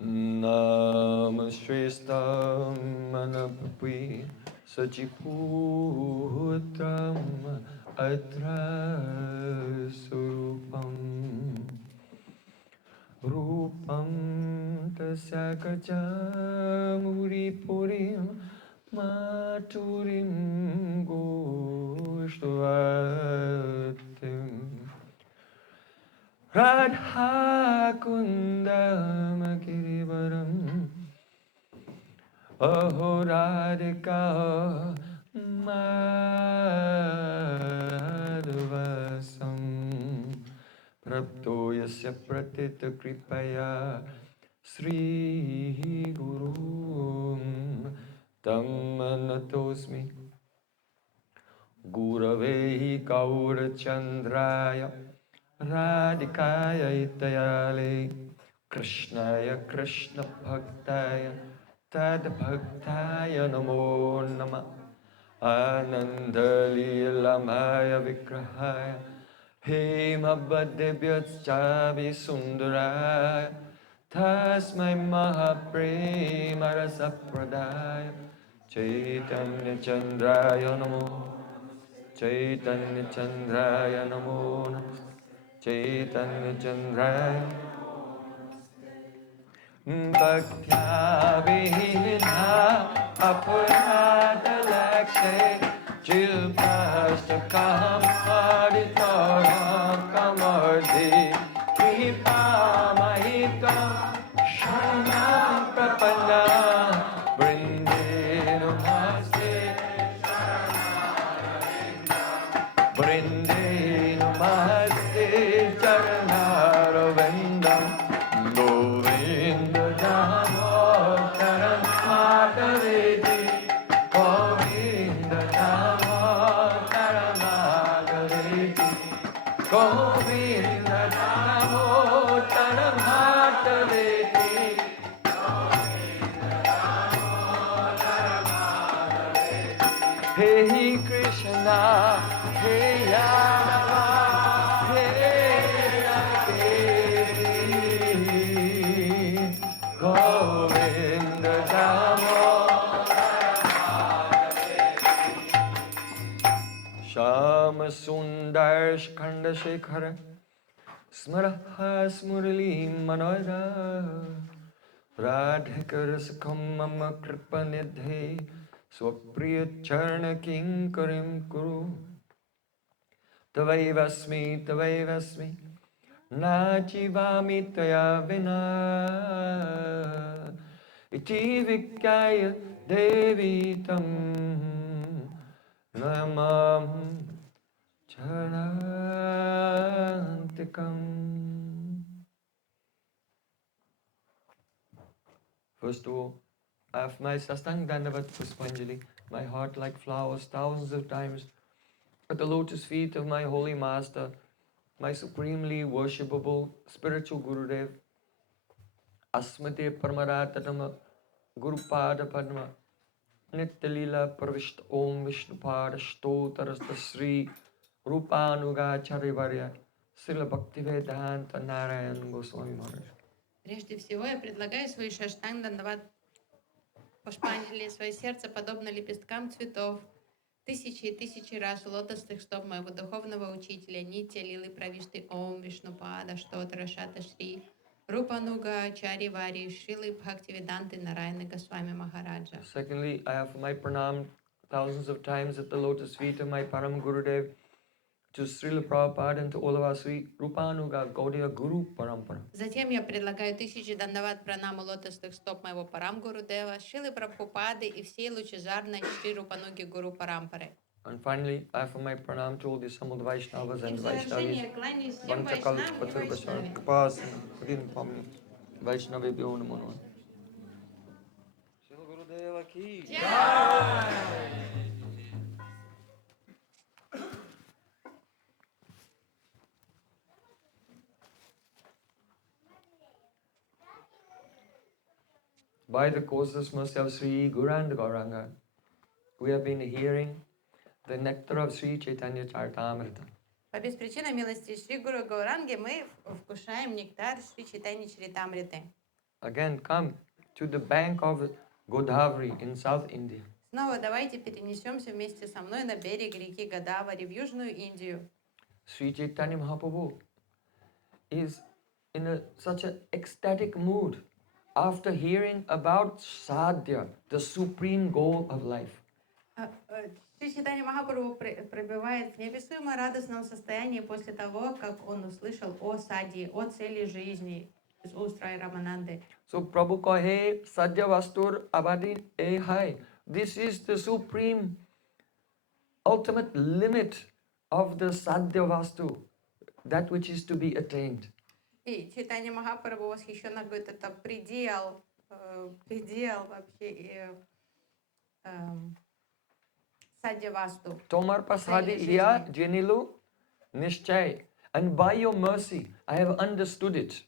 Nama Shrestha Manapapi Sachiputram Atra Surupam Rupam Tasakajam Uripurim Maturim Goshtvatim Radha Kundam Girivaram Aho Radhika Madhvasam Prapto Yasya Pratita Kripaya Śrī Gurum Tammanatosmi Gurave Gaurachandraya Radhikaya Itayale Krishnaya Krishna Bhaktaya Tad Bhaktaya Namo Nama Ananda Līlamaya Vigrahaya Hemabhadevyacchavi Sundaraya Tasmai Mahaprema Rasapradaya Chaitanya Chandraya Namo Chaitanya Chandraya Namo Chaitanya Chandraya Bhaktya Vihina Aparada Lakshe Jilbhastakam Aditaram Kamardi Kripa Mahika Sharanam Prapanna Vrindavana Namaste Vrindavana Namaste Charanaravindam Govinda Damodaram Madhavedi Govinda Damodaram Madhavedi Govinda Damodaram Madhavedi Govinda Damodaram Madhavedi Hey Krishna Hey Yadava Hey Radhe Govinda Damodaram Shama Sundar Shkhanda Shekhara Smaraha Smurali Manoira Radhika Rasakam Mama Kripa Nidhe Swapriya Charna Kinkarim Kuru Tavaivasmi Na Jivami Taya Vina Iti Vikyaya Devi Tam Namam Charantikam. First of all, I have my Sastang Dandavat Puspanjali, my heart like flowers thousands of times at the lotus feet of my holy master, my supremely worshipable spiritual Gurudev, Asmate Paramaratama Gurupada Padma, Nitya-lila Pravishta Om Vishnupada Shtotarasta Śrī Rāmānanda Srila Bhaktivedanta Narayan Goswami Maharaj. Прежде всего, я предлагаю свои шаштанг дандават пушпанджали, свое сердце подобно лепесткам цветов, тысячи и тысячи раз лотосных стоп моего духовного учителя Нитья-лилы Правишты Ом Вишнупада Штотара Шата Шри Рупануга-чарья Вари Шрилы Бхактивиданты Нараяна Госвами Махараджа. Secondly, I have my pranam thousands of times at the lotus feet of my Param Gurudev, to Srila Prabhupada and to all of our sweet Rupanuga Gaudiya Guru Parampara. Затем я предлагаю тысячи дандават пранаму лотосных стоп моего Парам Гурудева, Шрилы Прабхупады и всей лучезарной Шри Рупануги Гуру Парампары. And finally, I offer my pranam to all the assembled Vaishnavas and Vaishnavis. Vanchakal Paturvasar Kapas Pudin Pam Vaishnavibhyo Namo Namo. Srila Gurudeva ki Jai. By the causeless mercy of Sri Guranda Gauranga, we have been hearing the nectar of Śrī Caitanya Charitamrita. По беспричинной милости Шри Гуру Гауранги мы вкушаем нектар Шри Чайтаньи Чаритамриты. again come to the bank of Godavari in South India. Снова давайте перенесемся вместе со мной на берег реки Годавари в Южную Индию. Śrī Caitanya Mahāprabhu is in such an ecstatic mood after hearing about Sādhya, the supreme goal of life. Śrī Caitanya Mahāprabhu пребывает в неописуемо радостном состоянии после того, как он услышал о Садье, о цели жизни из уст Рая Рамананды. So Prabhu kahe Sadhya Vastur Abadi e hai. This is the supreme ultimate limit of the Sadhya Vastu, that which is to be attained. И Чайтанья Махапрабху восхищенно говорит, это предел вообще Садья Васту. Tomar pasadi iya jenilu nishchay. And by your mercy, I have understood it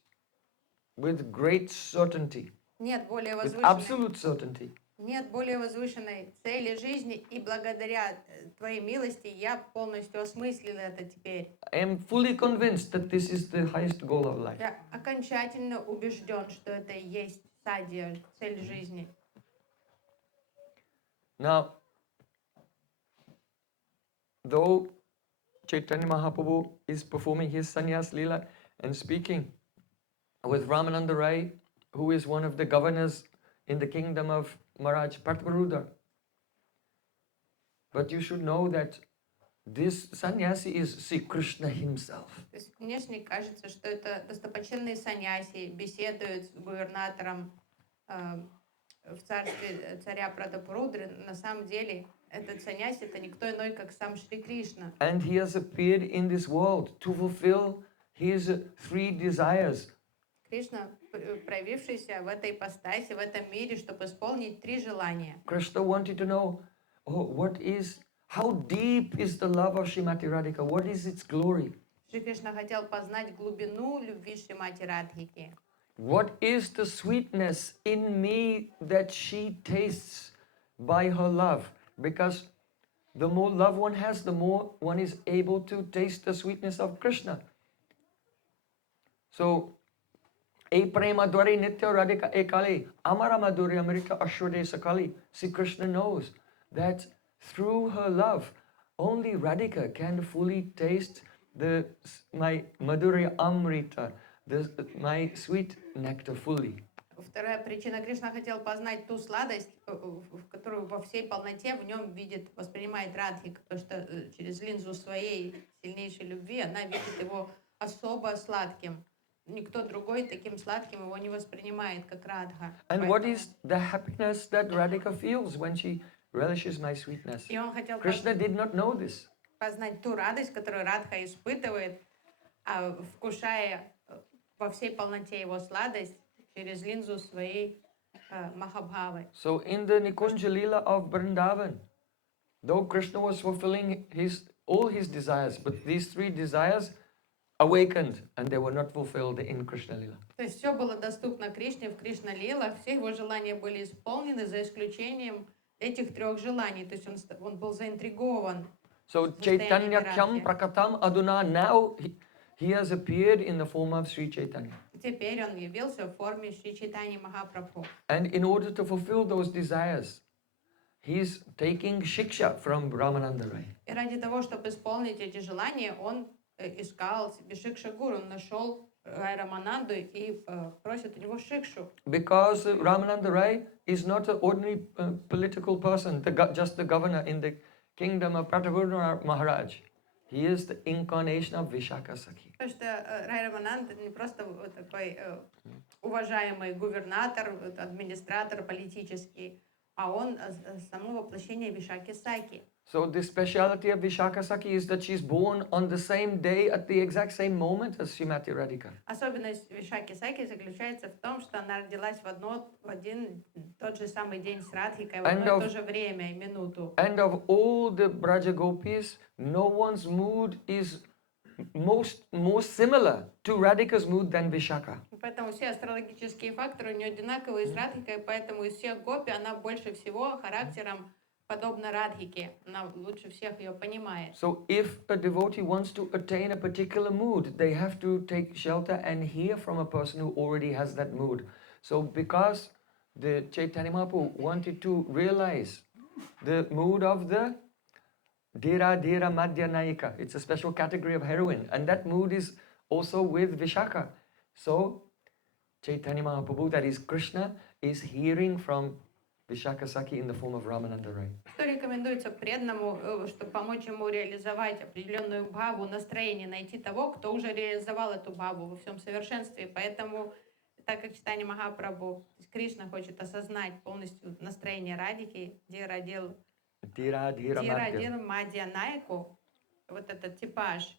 with great certainty, Нет более with возвышенной, absolute certainty. нет более возвышенной цели жизни, и благодаря Твоей милости я полностью осмыслила это теперь. I am fully convinced that this is the highest goal of life. Я окончательно убежден, что это и есть Садья, цель жизни. Now, though Caitanya Mahāprabhu is performing his sannyas Līlā and speaking with Rāmānanda Rāya, who is one of the governors in the kingdom of Maharaj Patvarudra, but you should know that this sannyasi is Sri Krishna himself. То есть внешне кажется, что это достопочтенные саньяси беседуют с губернатором в царстве царя Пратапарудры. На самом деле этот саньяси это никто иной, как сам Шри Кришна. And he has appeared in this world to fulfill his three desires. Кришна, проявившийся в этой ипостаси, в этом мире, чтобы исполнить три желания. Krishna wanted to know, how deep is the love of Śrīmati Rādhika? What is its glory? Шри Кришна хотел познать глубину любви Śrīmati Rādhiki. What is the sweetness in me that she tastes by her love? Because the more love one has, the more one is able to taste the sweetness of Krishna. So, E prema dwari nitya radhika ekali, amara madhuri amrita ashwade sakali. See, Krishna knows that through her love, only Radhika can fully taste my madhurya amrita, my sweet nectar fully. Вторая причина, Кришна хотел познать ту сладость, которую во всей полноте в нем видит, воспринимает Радхика, потому что через линзу своей сильнейшей любви она видит его особо сладким. Никто другой таким сладким его не воспринимает, как Радха. And what is the happiness that Radhika feels when she relishes my sweetness? И он хотел Krishna did not know this. познать ту радость, которую Радха испытывает, вкушая во всей полноте его сладость через линзу своей Махабхавы. So in the Nikunja Līlā of Vrindavana, though Krishna was fulfilling all his desires, but these three desires awakened and they were not fulfilled in Krishna Līlā. То есть все было доступно Кришне в Кришна-лилах, все его желания были исполнены за исключением этих трех желаний. То есть он был заинтригован. So Caitanya Kyam Prakatam Aduna, now he has appeared in the form of Śrī Caitanya. Теперь он явился в форме Śrī Caitanya Mahāprabhu. And in order to fulfill those desires, he's taking shiksha from Rāmānanda Rāya. И ради того, чтобы исполнить эти желания, он искал себе шикша-гуру, он нашел Рая Рамананду и просит у него шикшу. Because Rāmānanda Rāya is not an ordinary political person, just the governor in the kingdom of Pratapurna Maharaj. He is the incarnation of Vishaka Sakhī. Потому что Рай Рамананда не просто такой уважаемый губернатор, администратор политический, а он само воплощение Вишаки Саки. So the speciality of Vishaka Sakhī is that she's born on the same day at the exact same moment as Śrīmati Rādhika. Особенность Вишаки Саки заключается в том, что она родилась в один тот же самый день с Радхикой, в одно и то же время и минуту. And of all the Braja Gopis, no one's mood is more similar to Radhika's mood than Vishaka. Поэтому все астрологические факторы у нее одинаковые с Радхикой, поэтому из всех гопи она больше всего характером подобно Радхике, она лучше всех ее понимает. So if a devotee wants to attain a particular mood, they have to take shelter and hear from a person who already has that mood. So because the Chaitanya Mahaprabhu wanted to realize the mood of the Dhira Dhira Madhya Nayika, it's a special category of heroine, and that mood is also with Vishaka. So Chaitanya Mahaprabhu, that is Krishna, is hearing from Vishaka Sakhī in the form of Rāmānanda Rāya. Что рекомендуется преданному, чтобы помочь ему реализовать определенную бхаву, настроение, найти того, кто уже реализовал эту бхаву во всем совершенстве. Поэтому, так как Чайтанья Махапрабху, Кришна хочет осознать полностью настроение Радхики, Dhira Dhira Madhya Nayaka, вот этот типаж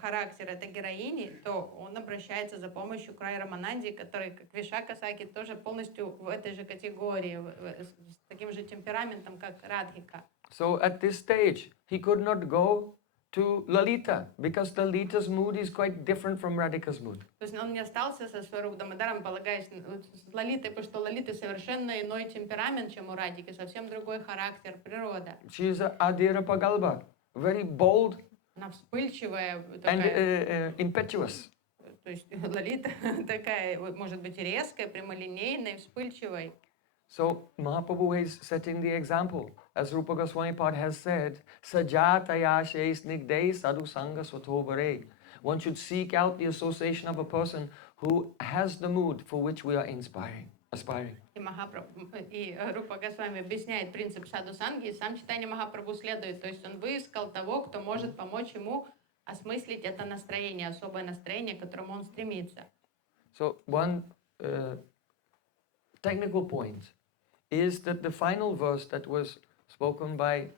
характера этой героини, то он обращается за помощью к Рай Рамананде, который, как Вишака Саки, тоже полностью в этой же категории, с таким же темпераментом, как Радхика. So at this stage, he could not go to Lalita, because Lalita's mood is quite different from Radhika's mood. То есть он не остался со Сваруб Дамадаром, полагаясь с Лалитой, потому что у Лалиты совершенно иной темперамент, чем у Радхики, совсем другой характер, природа. She is Adira Pagalba, very bold Она вспыльчивая, and такая, impetuous. то есть Лалита такая, может быть, резкая, прямолинейная, вспыльчивая. So Mahaprabhu is setting the example. As Rupa Goswami Pad has said, Sajataya Snigdei Sadhu Sangha Swatobare. One should seek out the association of a person who has the mood for which we are aspiring. И Рупа Госвами объясняет принцип саду санги, и сам Чайтанья Махапрабху следует. То есть он выискал того, кто может помочь ему осмыслить это настроение, особое настроение, к которому он стремится. So one technical point is that the final verse that was spoken by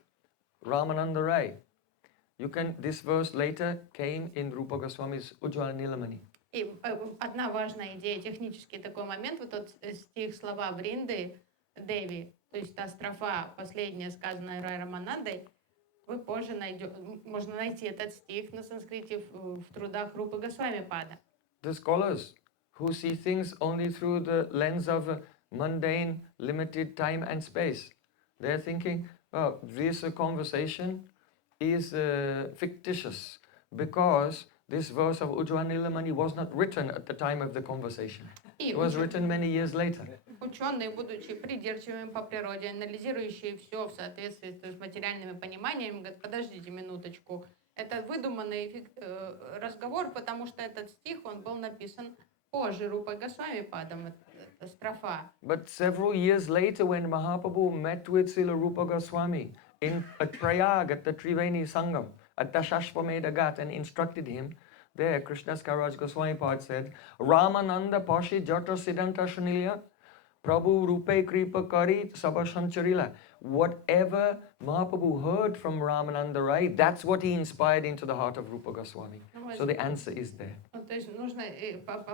Rāmānanda Rāya, this verse later came in Rupa Goswami's Ujjvala Nilamani. И одна важная идея, технический такой момент, вот тот стих слова Вринды Деви, то есть та строфа, последняя, сказанная Рай Раманандой, вы позже можно найти этот стих на санскрите в трудах Рупы Госвами Пада. The scholars who see things only through the lens of mundane, limited time and space, they're thinking, well, this conversation is fictitious because this verse of Ujjvala Nilamani was not written at the time of the conversation. It was written many years later. Ученые, будучи придирчивыми по природе, анализирующие все в соответствии с материальными пониманиями, говорят, подождите минуточку, это выдуманный разговор, потому что этот стих, он был написан позже Рупой Госвами Падом, это строфа. But several years later, when Mahaprabhu met with Srila Rupa Goswami at Prayag, at the Triveni Sangam, at Dashashvamedha Ghat, and instructed him, there Krishna's Karaj Goswami Pad said, Rāmānanda Pashi Jata Siddhanta Shanilya, Prabhu Rupe Kripa Kari Sabashancharila. Whatever Mahaprabhu heard from Rāmānanda Rāya, that's what he inspired into the heart of Rupa Goswami. So the answer is there. То есть нужно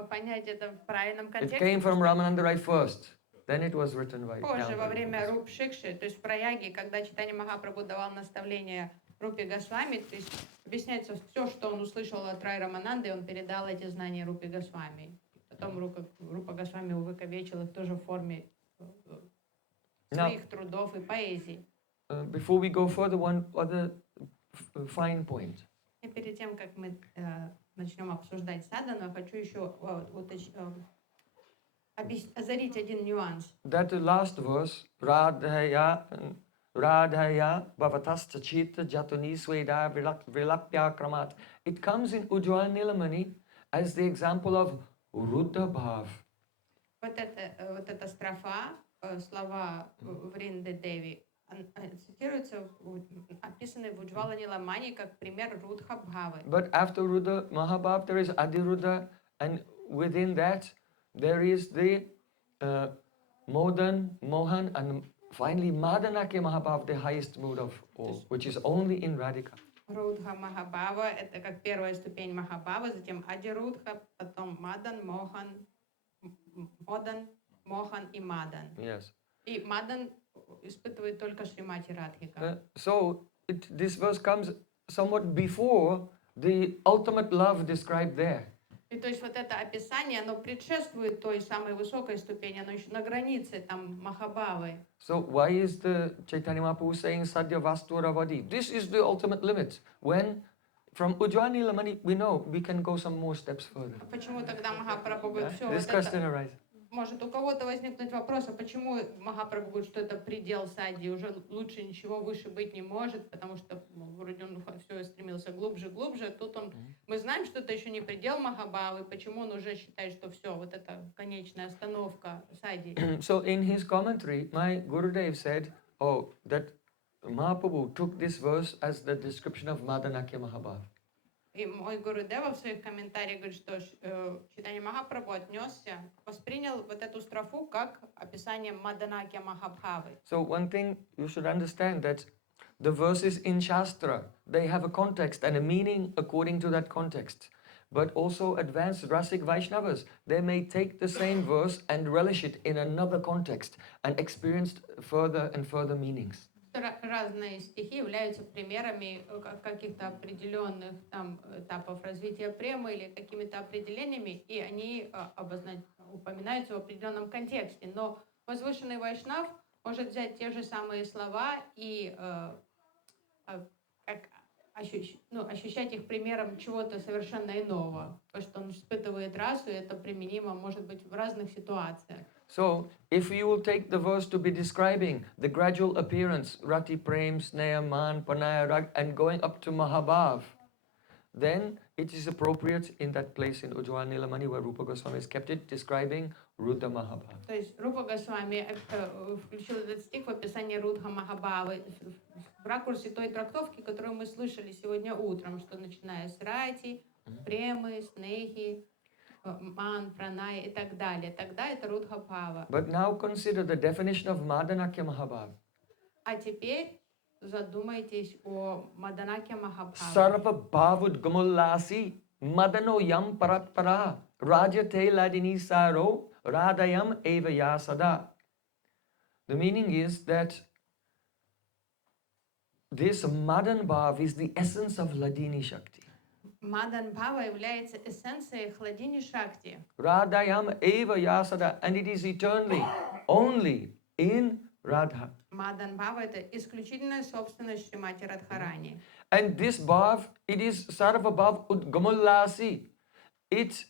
понять это в правильном контексте. It came from Rāmānanda Rāya first, then it was written by. Позже, во время Руп Шикши, то есть в Праяге, когда Чайтанья Махапрабху давал наставления Рупе Госвами, то есть объясняется все, что он услышал от Рай Рамананды, он передал эти знания Рупе Госвами. Потом Рупа Госвами увековечил их тоже в форме своих трудов и поэзий. Before we go further, one other fine point. И перед тем, как мы начнем обсуждать садану, я хочу еще озарить один нюанс. That last verse, Rādhaya Bhavatascha Chitta Jatuni Sweda Vilapya Kramat, it comes in Ujjvala Nilamani as the example of Ruddha Bhav. Вот эта строфа, слова Вринды Деви, цитируются, описаны в Уджвала Ниламани как пример Рудха Бхавы. But after Ruddha Mahabhav, there is Adiruddha, and within that there is the Modan, Mohan, and finally Madanākhya-mahābhāva, the highest mood of all, which is only in Radhika. Рудха Махабхава — это как первая ступень Махабхавы, затем Адирудха, потом Мадан, Мохан, Мохан и Мадан. Yes. И Мадан испытывает только Śrīmati Rādhārāṇī. So this verse comes somewhat before the ultimate love described there. И то есть вот это описание, оно предшествует той самой высокой ступени, оно еще на границе там Махабхавы. So why is the Chaitanya Mahaprabhu saying Sadhya Vasturavadi? This is the ultimate limit. When from Ujjwani Lamani we know we can go some more steps further. Почему тогда Махапрабху говорит, все, This вот question это... arises. Может у кого-то возникнуть вопрос, а почему Махапрабху говорит, что это предел садхи, уже лучше ничего выше быть не может, потому что вроде он все стремился глубже, глубже, тут он, мы знаем, что это еще не предел Махабхавы, почему он уже считает, что все, вот это конечная остановка садхи. So in his commentary, my Gurudev said, oh, that Mahaprabhu took this verse as the description of Madanākhya-mahābhāva. И мой Гурудева в своих комментариях говорит, что Чайтанья Махапрабху отнесся, воспринял вот эту строфу как описание Маданākhya-mahābhāvы. So one thing you should understand that the verses in Shastra, they have a context and a meaning according to that context. But also advanced Rasic Vaishnavas, they may take the same verse and relish it in another context and experience further and further meanings. Разные стихи являются примерами каких-то определенных там этапов развития премы или какими-то определениями, и они упоминаются в определенном контексте. Но возвышенный вайшнав может взять те же самые слова и ощущать их примером чего-то совершенно иного, потому что он испытывает расу, и это применимо может быть в разных ситуациях. So, if you will take the verse to be describing the gradual appearance, Rati, Prem, Sneha, Man, Panaya, Rag, and going up to Mahabhav, then it is appropriate in that place in Ujjwal Nilamani where Rupa Goswami has kept it, describing Ruddha Mahabhav. То есть Рупа Госвами включил этот стих в описании Рудха Махабхавы в ракурсе той трактовки, которую мы слышали сегодня утром, что начиная с Рати, Премы, Снехи, Ман, Пранай и так далее. Тогда это Рудха Бхава. But now consider the definition of Madanākhya-mahābhāva. А теперь задумайтесь о Madanākhya-mahābhāva. Sarva bhavud gamullasi madano yam paratpara rajate ladini saro radayam eva yasada. The meaning is that this Madan Bhav is the essence of Ladini Shakti. Мадан Бхава является эссенцией хладини Шакти. Radayam eva yasada, and it is eternally only in Radha. Мадан Бхава это исключительная собственность Śrīmati Rādhārāṇī. And this bhav, it is sarva bhav udgamullasi. It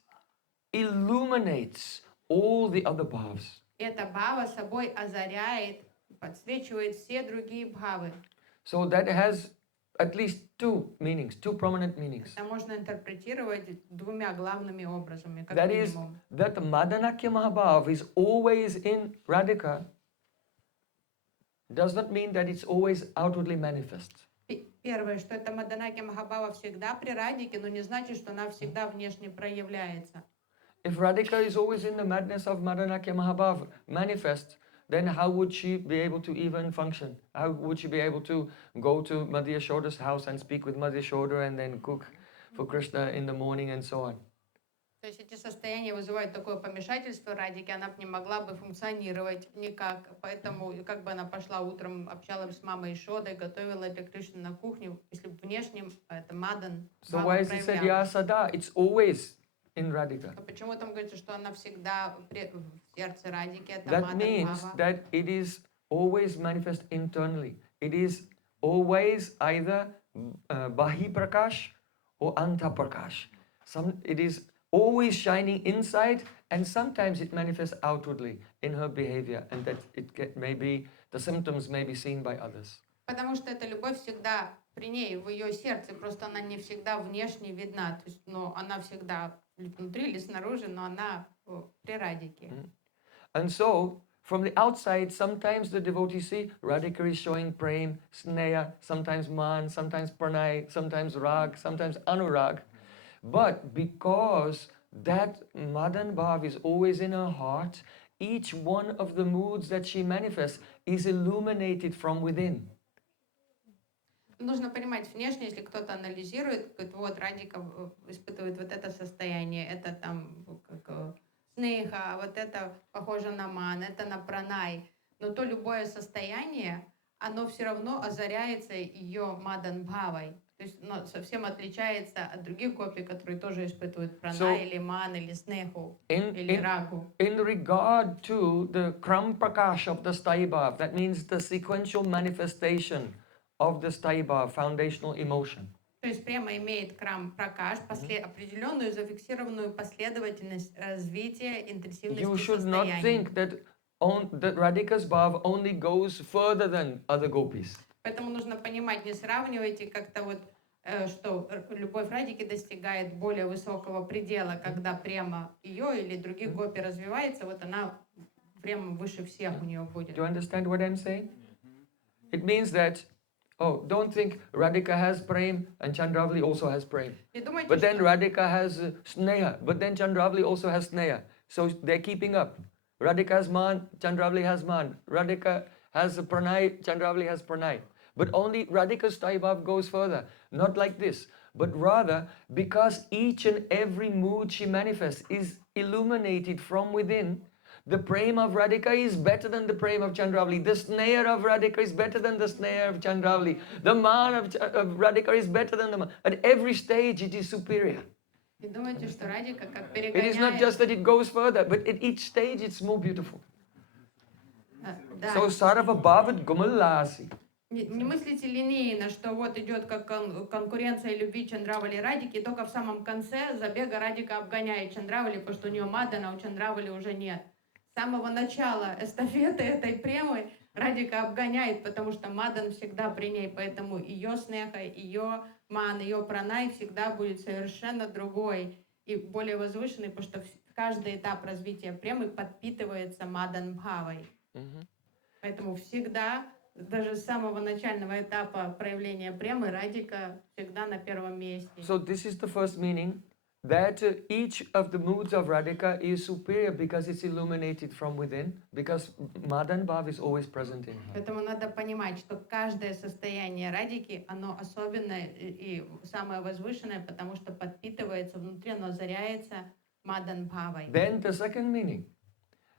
illuminates all the other bhavs. Эта бхава собой озаряет, подсвечивает все другие бхавы. So that has at least two meanings, two prominent meanings. Это можно интерпретировать двумя главными образами, как That is, минимум. that Madanākhya-mahābhāva is always in Radhika does not mean that it's always outwardly manifest. Первое, что это Madanākhya-mahābhāva всегда при Радике, но не значит, что она всегда внешне проявляется. If Radhika is always in the madness of Madanākhya-mahābhāva manifest, then how would she be able to even function? How would she be able to go to Madhya Yashoda's house and speak with Madhya Yashoda and then cook for Krishna in the morning and so on? То есть эти состояния вызывают такое помешательство Радики, она бы не могла бы функционировать никак. Поэтому как бы она пошла утром, общалась с мамой Ишодой, готовила для Кришны на кухне, если бы внешним это Мадан. So why is it said Yasada? It's always in Radhika. Почему там говорится, что она всегда в сердце Радики, это That Мадан means Бхава? that it is always manifest internally. It is always either Bahi Prakash or Anta Prakash. It is always shining inside, and sometimes it manifests outwardly in her behavior, and that the symptoms may be seen by others. Потому что эта любовь всегда при ней, в ее сердце, просто она не всегда внешне видна, то есть, но она всегда внутри или снаружи, но она при Радике. And so, from the outside, sometimes the devotees see Radhika is showing prem, sneha, sometimes man, sometimes pranay, sometimes rag, sometimes anurag. But because that Madan Bhav is always in her heart, each one of the moods that she manifests is illuminated from within. Нужно понимать внешне, если кто-то анализирует, говорит, вот Радика испытывает вот это состояние, это там как снеха, вот это похоже на ман, это на пранай. Но то любое состояние, оно все равно озаряется ее Мадан Бхавой. То есть, но совсем отличается от других гопи, которые тоже испытывают прана So, или ман, или снеху, In, или in, рагу. in regard to the Kram Prakash of the Sthayi Bhav, that means the sequential manifestation of the Sthayi Bhav, foundational emotion. То есть према имеет крам пракаш, определенную зафиксированную последовательность развития интенсивности You should not состояний. think that Radhika's Bhav only goes further than other gopis. Поэтому нужно понимать, не сравнивайте как-то вот, что любовь Радики достигает более высокого предела, когда према ее или других гопи развивается, вот она према выше всех у нее будет. Do you understand what I'm saying? It means that, oh, don't think Radhika has prem and Chandravali also has prem. Не думайте, But then что... Radhika has sneha, but then Chandravali also has sneha. So they're keeping up. Radhika has man, Chandravali has man. Radhika has pranay, Chandravali has pranay. But only Radhika's Sthayi Bhav goes further. Not like this, but rather because each and every mood she manifests is illuminated from within. The prema of Radhika is better than the prema of Chandravali. The sneha of Radhika is better than the sneha of Chandravali. The man of Radhika is better than the man. At every stage it is superior. Не думайте, что Радика как It is not перегоняет... just that it goes further, but at each stage it's more beautiful. Да. So Sarava Bhavat Gumalasi. Не мыслите линейно, что вот идет как конкуренция любви Чандравали и Радики, и только в самом конце забега Радика обгоняет Чандравали, потому что у нее Мадана, а у Чандравали уже нет. С самого начала эстафеты этой премы Радика обгоняет, потому что Мадан всегда при ней, поэтому ее снеха, ее ман, ее пранай всегда будет совершенно другой и более возвышенный, потому что каждый этап развития премы подпитывается Мадан Бхавой. Поэтому всегда... Даже с самого начального этапа проявления премы Радика всегда на первом месте. So this is the first meaning, that each of the moods of Radhika is superior because it's illuminated from within, because Madan Bhav is always present in her. Поэтому надо понимать, что каждое состояние Радики, оно особенное и самое возвышенное, потому что подпитывается внутри, оно озаряется Мадан Бхавой. Then the second meaning,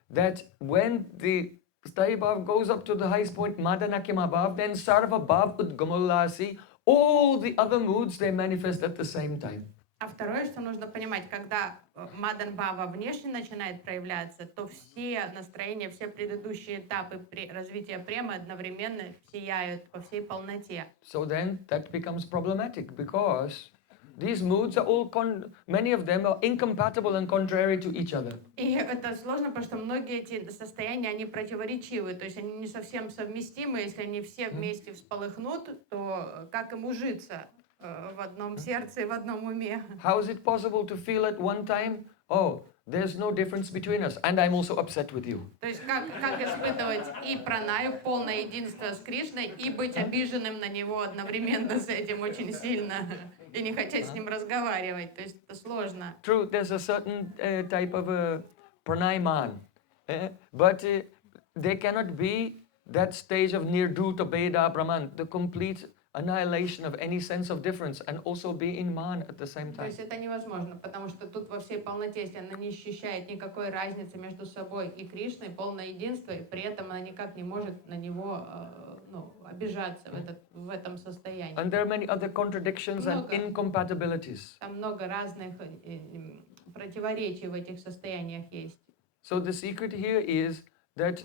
that when the Sthayi Bhav goes up to the highest point, Madanākhya-mahābhāva, then Sarva Bhav Udgamalasi, all the other moods, they manifest at the same time. А второе, что нужно понимать, когда Мадан Бхава внешне начинает проявляться, то все настроения, все предыдущие этапы развития премы одновременно сияют по всей полноте. So then that becomes problematic because these moods are all, many of them are incompatible and contrary to each other. И это сложно, потому что многие эти состояния, они противоречивы, то есть они не совсем совместимы. Если они все вместе всполыхнут, то как им ужиться в одном сердце и в одном уме? How is it possible to feel at one time, oh, there's no difference between us, and I'm also upset with you? То есть как испытывать и пранаю, полное единство с Кришной, и быть обиженным на него одновременно с этим очень сильно, и не хотеть с ним разговаривать. То есть это сложно. True, there's a certain type of pranay man, but there cannot be that stage of nirdhuta beda brahman, the complete annihilation of any sense of difference, and also be in man at the same То time. есть это невозможно, потому что тут во всей полноте, если она не ощущает никакой разницы между собой и Кришной, полное единство, и при этом она никак не может на него обижаться в этом состоянии. And there are many other contradictions and incompatibilities. Там много разных противоречий в этих состояниях есть. So the secret here is that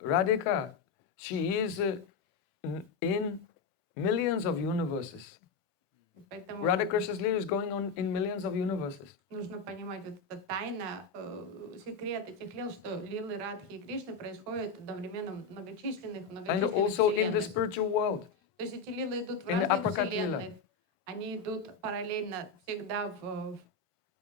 Radhika, she is in millions of universes. Поэтому Radha Krishna's Līlā is going on in millions of universes. нужно понимать вот эта тайна, секрет этих лил, что лилы Радхи и Кришны происходят одновременно в многочисленных And also in the вселенных. spiritual world. То есть эти лилы идут в in the разных Aprakat вселенных. Līlā. Они идут параллельно всегда в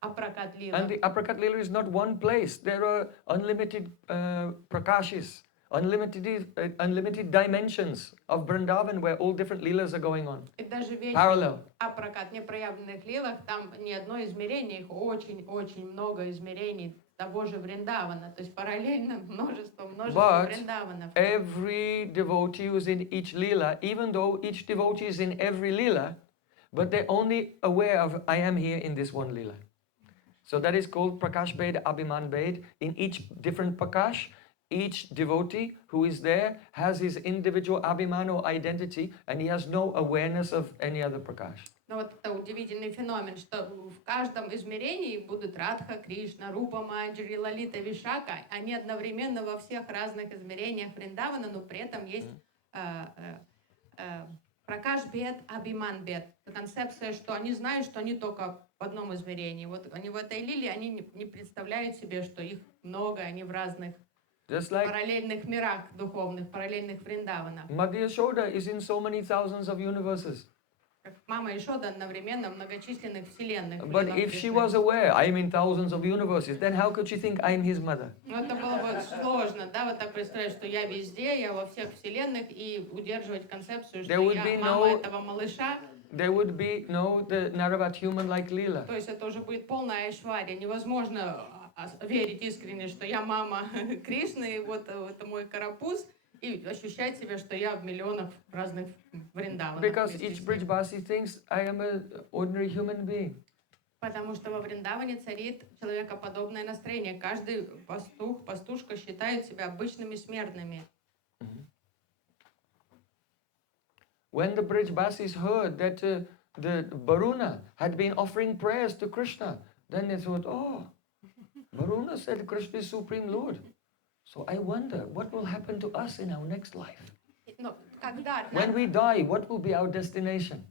Апракат And Лила. the Aprakat Līlā is not one place. There are unlimited prakashis, unlimited dimensions of Vrindavan where all different Leelas are going on. И даже в Parallel. Апракат непроявленных лилах там не одно измерение, их очень-очень много измерений того же Вриндавана. То есть параллельно множество But Вриндаванов. every devotee who is in each Leela, even though each devotee is in every Leela, but they're only aware of, I am here in this one Leela. So that is called Prakash Bhed, Abhiman Bhed. In each different Prakash, each devotee who is there has his individual abhimana or identity, and he has no awareness of any other prakash. Но вот это удивительный феномен, что в каждом измерении будут Радха, Кришна, Рупа, Манджари, Лалита, Вишака. Они одновременно во всех разных измерениях Вриндавана, но при этом есть пракаш бед, абиман бед. Концепция, что они знают, что они только в одном измерении. Вот они в этой лиле, они не представляют себе, что их много, они в разных параллельных мирах духовных, параллельных Вриндаванах. Mother Yashoda is in so many thousands of universes. Как мама Ишода одновременно в многочисленных вселенных. But if she was aware, I'm in thousands of universes, then how could she think I'm his mother? Ну, это было бы сложно, да, вот так представить, что я везде, я во всех вселенных, и удерживать концепцию, что я мама этого малыша. There would be no the Naravat human like Līlā. То есть это уже будет полная айшвария. Невозможно верить искренне, что я мама Кришны, и вот это мой карапуз, и ощущать себя, что я в миллионах разных Вриндаванах. Because each Brijbasi thinks I am an ordinary human being. Потому что во Вриндаване царит человекоподобное настроение. Каждый пастух, пастушка считают себя обычными смертными. When the Brijbasis heard that the Varuna had been offering prayers to Krishna, then they thought, oh, Varuna said Krishna is Supreme Lord. So I wonder what will happen to us in our next life. When we die, what will be our destination?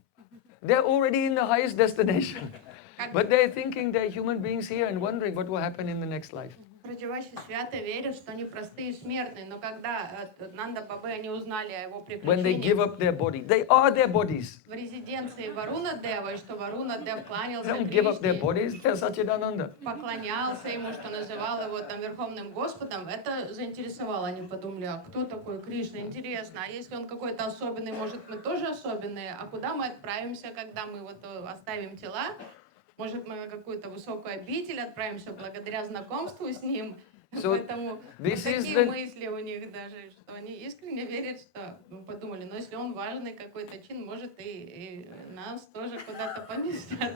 They're already in the highest destination. But they're thinking they're human beings here and wondering what will happen in the next life. Проживающие свято верят, что они простые смертные, но когда Нанда Бабы они узнали о его When they give up their body, they are their bodies. в резиденции Варуна Дева, и что Варуна Дев They кланялся don't give up their bodies, they're Satchidananda. поклонялся ему, что называл его там Верховным Господом, это заинтересовало. Они подумали, а кто такой Кришна? Интересно, а если он какой-то особенный, может, мы тоже особенные? А куда мы отправимся, когда мы вот оставим тела? Может, мы на какую-то высокую обитель отправимся благодаря знакомству с ним. Поэтому такие мысли у них даже, что они искренне верят, что мы подумали, но если он важный какой-то чин, может и нас тоже куда-то поместят.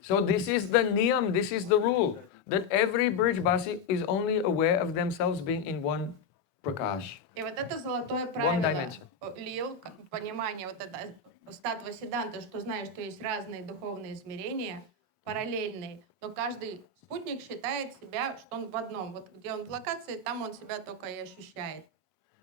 So this is the niyam, this is the rule, that every Brijbasi is only aware of themselves being in one prakash. И вот это золотое правило лил, понимание, вот это статва Сиданта, что знаешь, что есть разные духовные измерения, параллельные, но каждый спутник считает себя, что он в одном. Вот где он в локации, там он себя только и ощущает.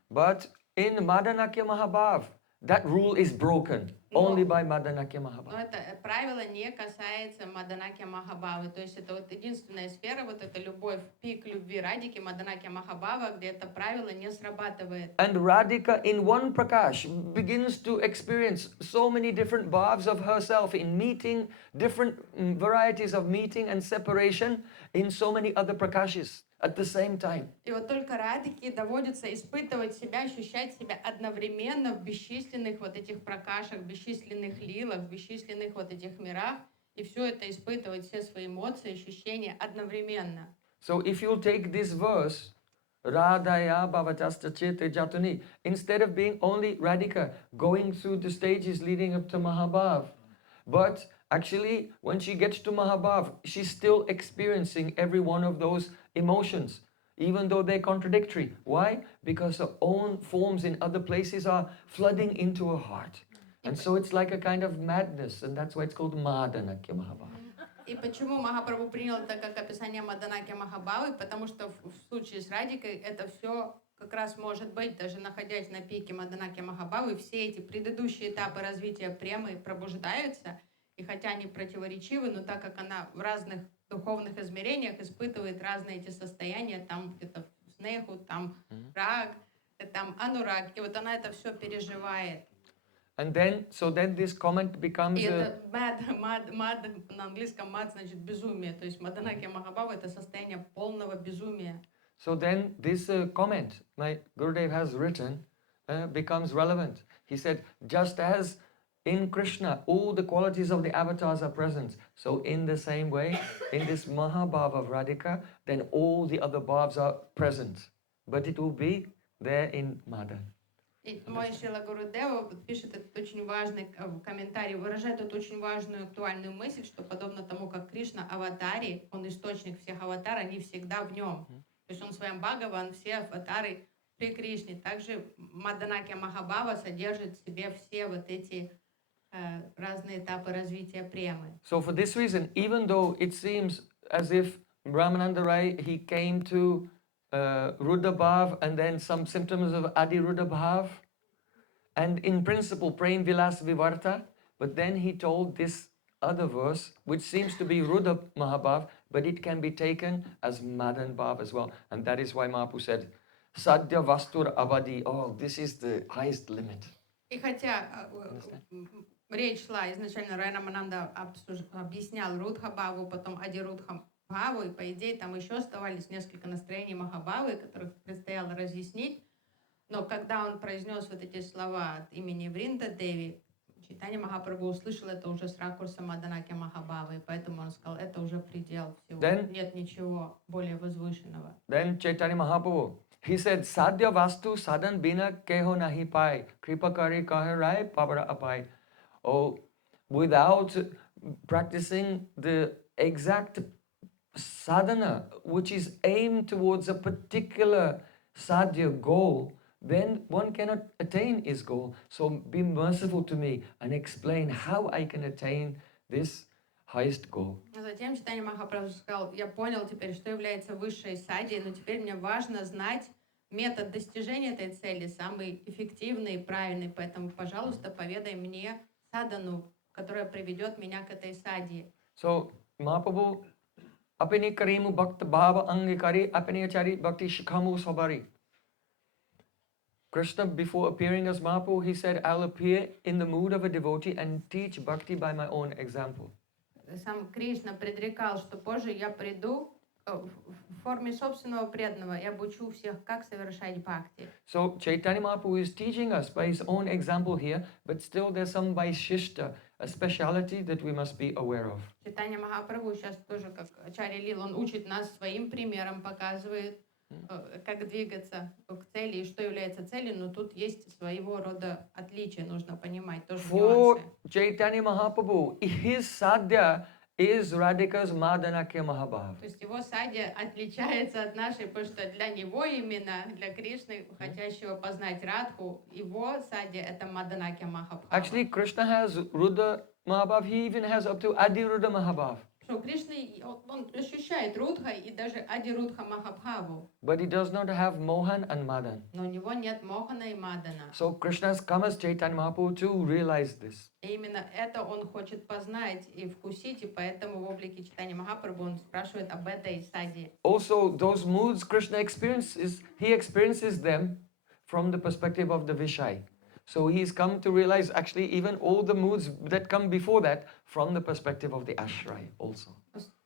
But in Madanākhya-mahābhāva, that rule is broken only by Madanākhya-mahābhāva. Но это правило не касается Маданакья-Махабхавы. То есть это вот единственная сфера, вот эта любовь, пик любви Радики, Маданакья-Махабхава, где это правило не срабатывает. And Radhika in one prakash begins to experience so many different bhavs of herself in meeting, different varieties of meeting and separation in so many other prakashas at the same time. И вот только Радике доводится испытывать себя, ощущать себя одновременно в бесчисленных вот этих пракашах, в бесчисленных лилах, в бесчисленных вот этих мирах, и все это испытывать, все свои эмоции, ощущения одновременно. So if you take this verse, Radhaya bhavatasta chete jatuni, instead of being only Radhika going through the stages leading up to Mahabhav, but actually when she gets to Mahabhav, she's still experiencing every one of those emotions, even though they're contradictory. Why? Because her own forms in other places are flooding into her heart. And so it's like a kind of madness, and that's why it's called Madanākhya-mahābhāva. И почему Махапрабху принял это как описание Маданакья-Махабхавы? Потому что в случае с Радикой это все как раз может быть, даже находясь на пике Маданакья-Махабхавы, все эти предыдущие этапы развития премы пробуждаются, и хотя они противоречивы, но так как она в разных духовных измерениях испытывает разные эти состояния, там где-то снеху, там раг, там анураг, и вот она это все переживает. And then, so then this comment becomes... И это mad, на английском mad значит безумие, то есть Маданакья-Махабхава это состояние полного безумия. So then this comment my Gurudev has written becomes relevant. He said, just as in Krishna all the qualities of the avatars are present, so in the same way, in this Mahabhava of Radhika, then all the other bhavs are present. But it will be there in Madan. И мой Шрила Гурудева пишет этот очень важный комментарий, выражает эту очень важную актуальную мысль, что подобно тому, как Кришна аватари, он источник всех аватар, они всегда в нем. То есть он своим Бхагаван, все аватары при Кришне. Также Маданākhya-mahābhāva содержит в себе все вот эти разные этапы развития премы. So for this reason, even though it seems as if Ramananda Rāya, he came to Ruddha Bhav and then some symptoms of Adi Ruddha Bhav, and in principle Prem Vilas Vivarta, but then he told this other verse, which seems to be Ruddha Mahabhav, but it can be taken as Madan Bhav as well. And that is why Mahaprabhu said, Sādhya Vastur Abadi, oh, this is the highest limit. И хотя речь шла изначально, Рая Рамананда объяснял Рудха-бхаву, потом Ади-рудха-бхаву, и по идее там еще оставались несколько настроений Махабхавы, которых предстояло разъяснить. Но когда он произнес вот эти слова от имени Вринда-деви, Чайтанья Махапрабху услышал это уже с ракурса Маданākhya-mahābhāva, и поэтому он сказал, это уже предел всего, нет ничего более возвышенного. Then Chaitanya Mahaprabhu, he said, Sādhya vastu sadan bina keho nahi pai, kripa kari kahe rai pavara apai. Oh, without practicing the exact sadhana, which is aimed towards a particular sadhya goal, then one cannot attain his goal. So be merciful to me and explain how I can attain this highest goal. Затем Чайтанья Махапрабху сказал, я понял теперь, что является высшей садьей, но теперь мне важно знать метод достижения этой цели, самый эффективный и правильный, поэтому, пожалуйста, поведай мне садану, которая приведет меня к этой садье. So Mahaprabhu, apne karimu bhakta bhava angikari, apne achari bhakti shikhamu sabari. Krishna, before appearing as Mahaprabhu, he said, I'll appear in the mood of a devotee and teach bhakti by my own example. Сам Кришна предрекал, что позже я приду в форме собственного преданного и обучу всех, как совершать бхакти. So Chaitanya Mahaprabhu is teaching us by his own example here, but still there's some vaishishta, a speciality that we must be aware of. Чайтанья Махапрабху сейчас тоже, как Ачарья Лила, он учит нас своим примером, показывает, как двигаться к цели и что является целью, но тут есть своего рода отличия, нужно понимать тоже For нюансы. Chaitanya Mahaprabhu, his Sādhya is Radhika's Madanākhya-mahābhāva. То есть его садья отличается от нашей, потому что для него именно, для Кришны, хотящего познать Радху, его садья это Маданākhya-mahābhāva. Actually, Krishna has Ruddha Mahabhav, he even has up to Adi Ruddha Mahabhav. Что Кришна, он ощущает Рудха и даже Ади-рудха-махабхаву. But he does not have Mohan and Madan. Но у него нет Мохана и Мадана. So Krishna has come as Chaitanya Mahaprabhu to realize this. И именно это он хочет познать и вкусить, и поэтому в облике Чайтаньи Махапрабху он спрашивает об этой садье. Also, those moods Krishna experiences, he experiences them from the perspective of the Vishai. So he's come to realize actually even all the moods that come before that from the perspective of the Ashray also.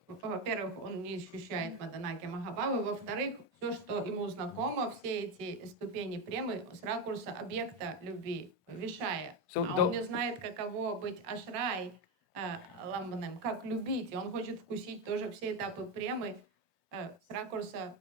Во-первых, он не ощущает Маданākhya-mahābhāva, во-вторых, все, что ему знакомо, все эти ступени премы с ракурса объекта любви, Вишая. Он не знает, каково быть Ашрай ламбанем, как любить, и он хочет вкусить тоже все этапы премы с ракурса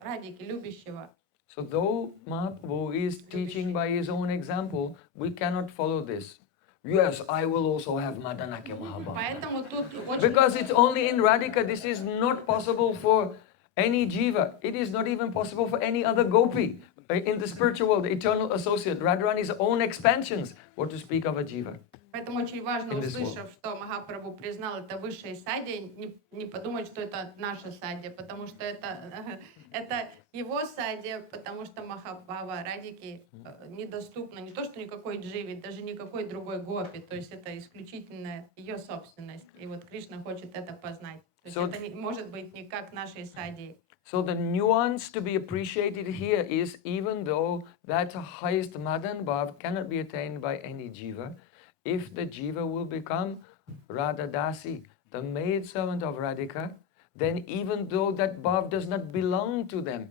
радики, любящего. So though Mahaprabhu is teaching by his own example, we cannot follow this. Yes, I will also have Madanākhya-mahābhāva. Because it's only in Radhika, this is not possible for any Jīva. It is not even possible for any other gopi in the spiritual world, the eternal associate, Radharāṇī's own expansions, what to speak of a Jīva. Поэтому очень важно, услышав, что Махапрабху признал это высшей садьей, не подумать, что это наша садья, потому что это его садья, потому что Махабхава Радики недоступна не то, что никакой дживе, даже никакой другой гопи, то есть это исключительно ее собственность. И вот Кришна хочет это познать. То есть это не может быть никак нашей садьей. So the nuance to be appreciated here is even though that highest Madan Bhav cannot be attained by any Jīva, if the Jīva will become Rādhā-dāsī, the maidservant of Radhika, then even though that Bhav does not belong to them,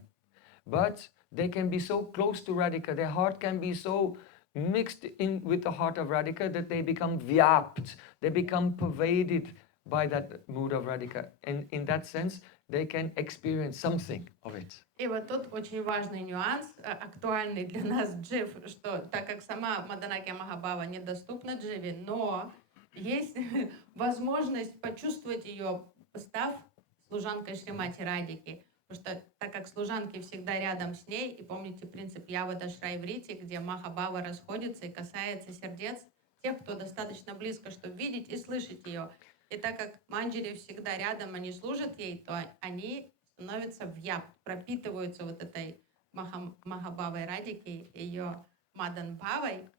but they can be so close to Radhika, their heart can be so mixed in with the heart of Radhika that they become vyapt, they become pervaded by that mood of Radhika. And in that sense, they can experience something of it. И вот тут очень важный нюанс, актуальный для нас джив, что так как сама Маданākhya-mahābhāva недоступна дживе, но есть возможность почувствовать ее, став служанкой Śrīmati Rādhārāṇī. Потому что так как служанки всегда рядом с ней, и помните принцип Явада-Шрай Врити, где Махабхава расходится и касается сердец тех, кто достаточно близко, чтобы видеть и слышать ее. И так как манджари всегда рядом, они служат ей, то они становятся в яб, пропитываются вот этой Махабхавой Радикой, ее Маданбхавой,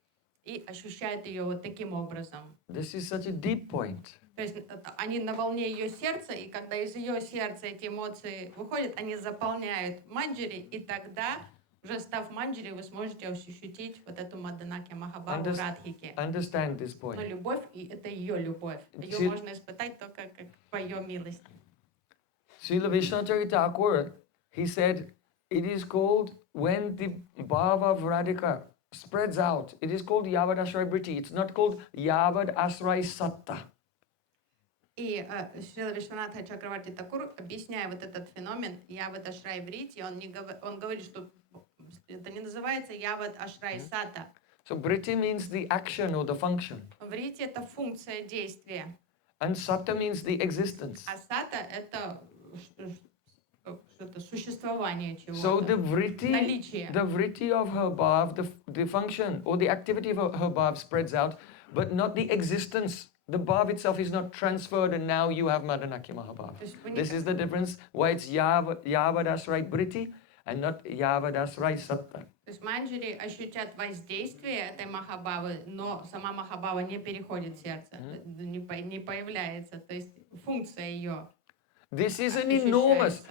и ощущают ее вот таким образом. This is such a deep point. То есть они на волне ее сердца, и когда из ее сердца эти эмоции выходят, они заполняют манджари, и тогда, уже став манджари, вы сможете ощутить вот эту Маданākhya-mahābhāvu Радхики. Understand this point. Но любовь, и это ее любовь. Ее See- можно испытать только как по ее милости. Srila Vishnu Thakur, he said, it is called when the bhava of Radhika spreads out. It is called Yavad Asray Vṛtti. It's not called Yavad Asray Sattā. И Шрила Вишванатха Чакраварти Такур, объясняя вот этот феномен Явад Ашрай Врити, он говорит, что это не называется Явад Ашрай Сата. So Vṛtti means the action or the function. Врити это функция действия, And Sattā means the existence. а Сата это что-то существование So чего-то, the Vṛtti of her bhav, the function or the activity of her bhav spreads out, but not the existence. The bhav itself is not transferred and now you have Madanākhya-mahābhāva. This is the difference why it's Yavad Asray Vṛtti and not Yavad Asray Sattā. То есть манджари ощутят воздействие этой Махабхавы, но сама Махабхава не переходит в сердце, не появляется, то есть функция ее. This is an enormous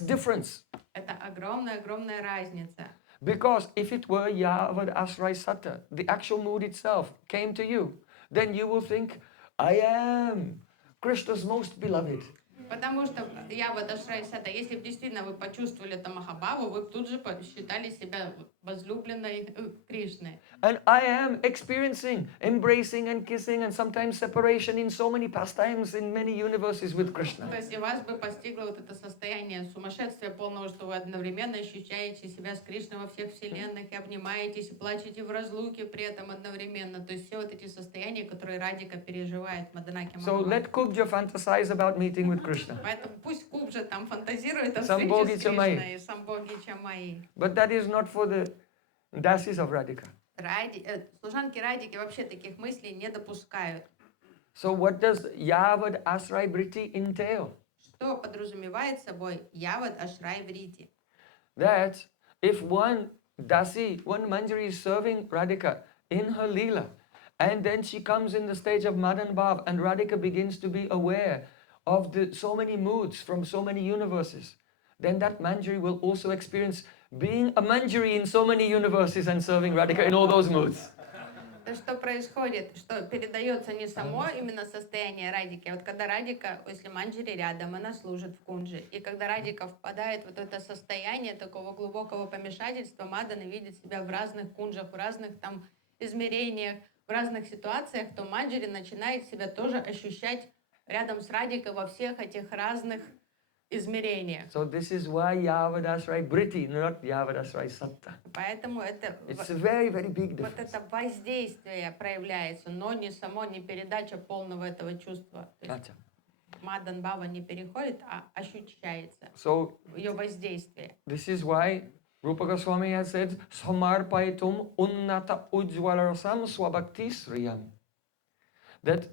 difference. Это огромная разница. Because if it were Yavad Asray Sattā, the actual mood itself came to you, then you will think, I am Krishna's most beloved. Потому что Явад Ашрай Сата, если бы действительно вы почувствовали эту Махабхаву, вы бы тут же считали себя возлюбленной Кришны. And I am experiencing, embracing and kissing and sometimes separation in so many pastimes in many universes with Krishna. То есть и вас бы постигло вот это состояние сумасшествия полного, что вы одновременно ощущаете себя с Кришной во всех вселенных, и обнимаетесь, и плачете в разлуке при этом одновременно. То есть все вот эти состояния, которые Радика переживает, Маданākhya-mahābhāva. So let Kubja fantasize about meeting with Krishna. Поэтому пусть Кубжа там фантазирует о Самбоги встрече с Чамаи. Кришной, Самбоги Чамаи. But that is not for the dasis of Radhika. Служанки Радики вообще таких мыслей не допускают. So what does Yavad Asray Vṛtti entail? Что подразумевает собой Явад Ашрай Врити? That if one dasi, one manjari is serving Radhika in her Līlā, and then she comes in the stage of Madan Bhav, and Radhika begins to be aware of so many moods from so many universes, then that manjari will also experience being a manjari in so many universes and serving Radhika in all those moods. То, что происходит, что передается не само именно состояние Радики, а вот когда Радика, если манджари рядом, она служит в кунджи. И когда Радика впадает в вот это состояние такого глубокого помешательства, Мадана видит себя в разных кунджах, в разных там измерениях, в разных ситуациях, то манджари начинает себя тоже ощущать рядом с Радикой во всех этих разных измерениях. So this is why Yavad Asray Vṛtti, not Yavad Asray Sattā. Поэтому это It's a very, very big вот difference. это воздействие проявляется, но не само, не передача полного этого чувства. То есть Мадан Бхава не переходит, а ощущается So ее воздействие. this is why Rupa Goswami has said, Samarpaitum unnata ujwalarasam swabhakti sriyam. That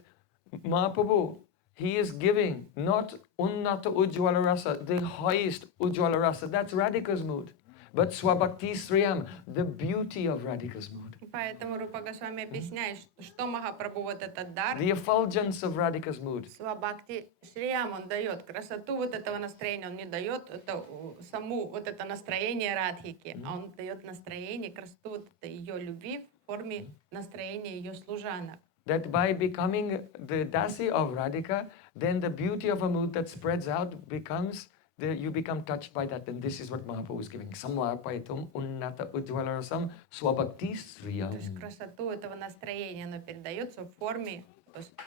Mahaprabhu, he is giving not unnata ujwalarasa, the highest ujwalarasa, that's Radhika's mood, but swabhakti sriyam, the beauty of Radhika's mood. Поэтому Рупа Госвами объясняет, что Махапрабху вот этот дар, The effulgence of Radhika's mood. Свабхакти Шриям, он дает красоту вот этого настроения, он не дает это, саму вот это настроение Радхики, а он дает настроение, красоту вот это ее любви в форме настроения ее служанок. That by becoming the dasi of Radhika, then the beauty of a mood that spreads out becomes, you become touched by that. And this is what Mahaprabhu is giving. Samarpaitum unnata ujwalarasam swabhakti sriyam. То есть красоту этого настроения, оно передается в форме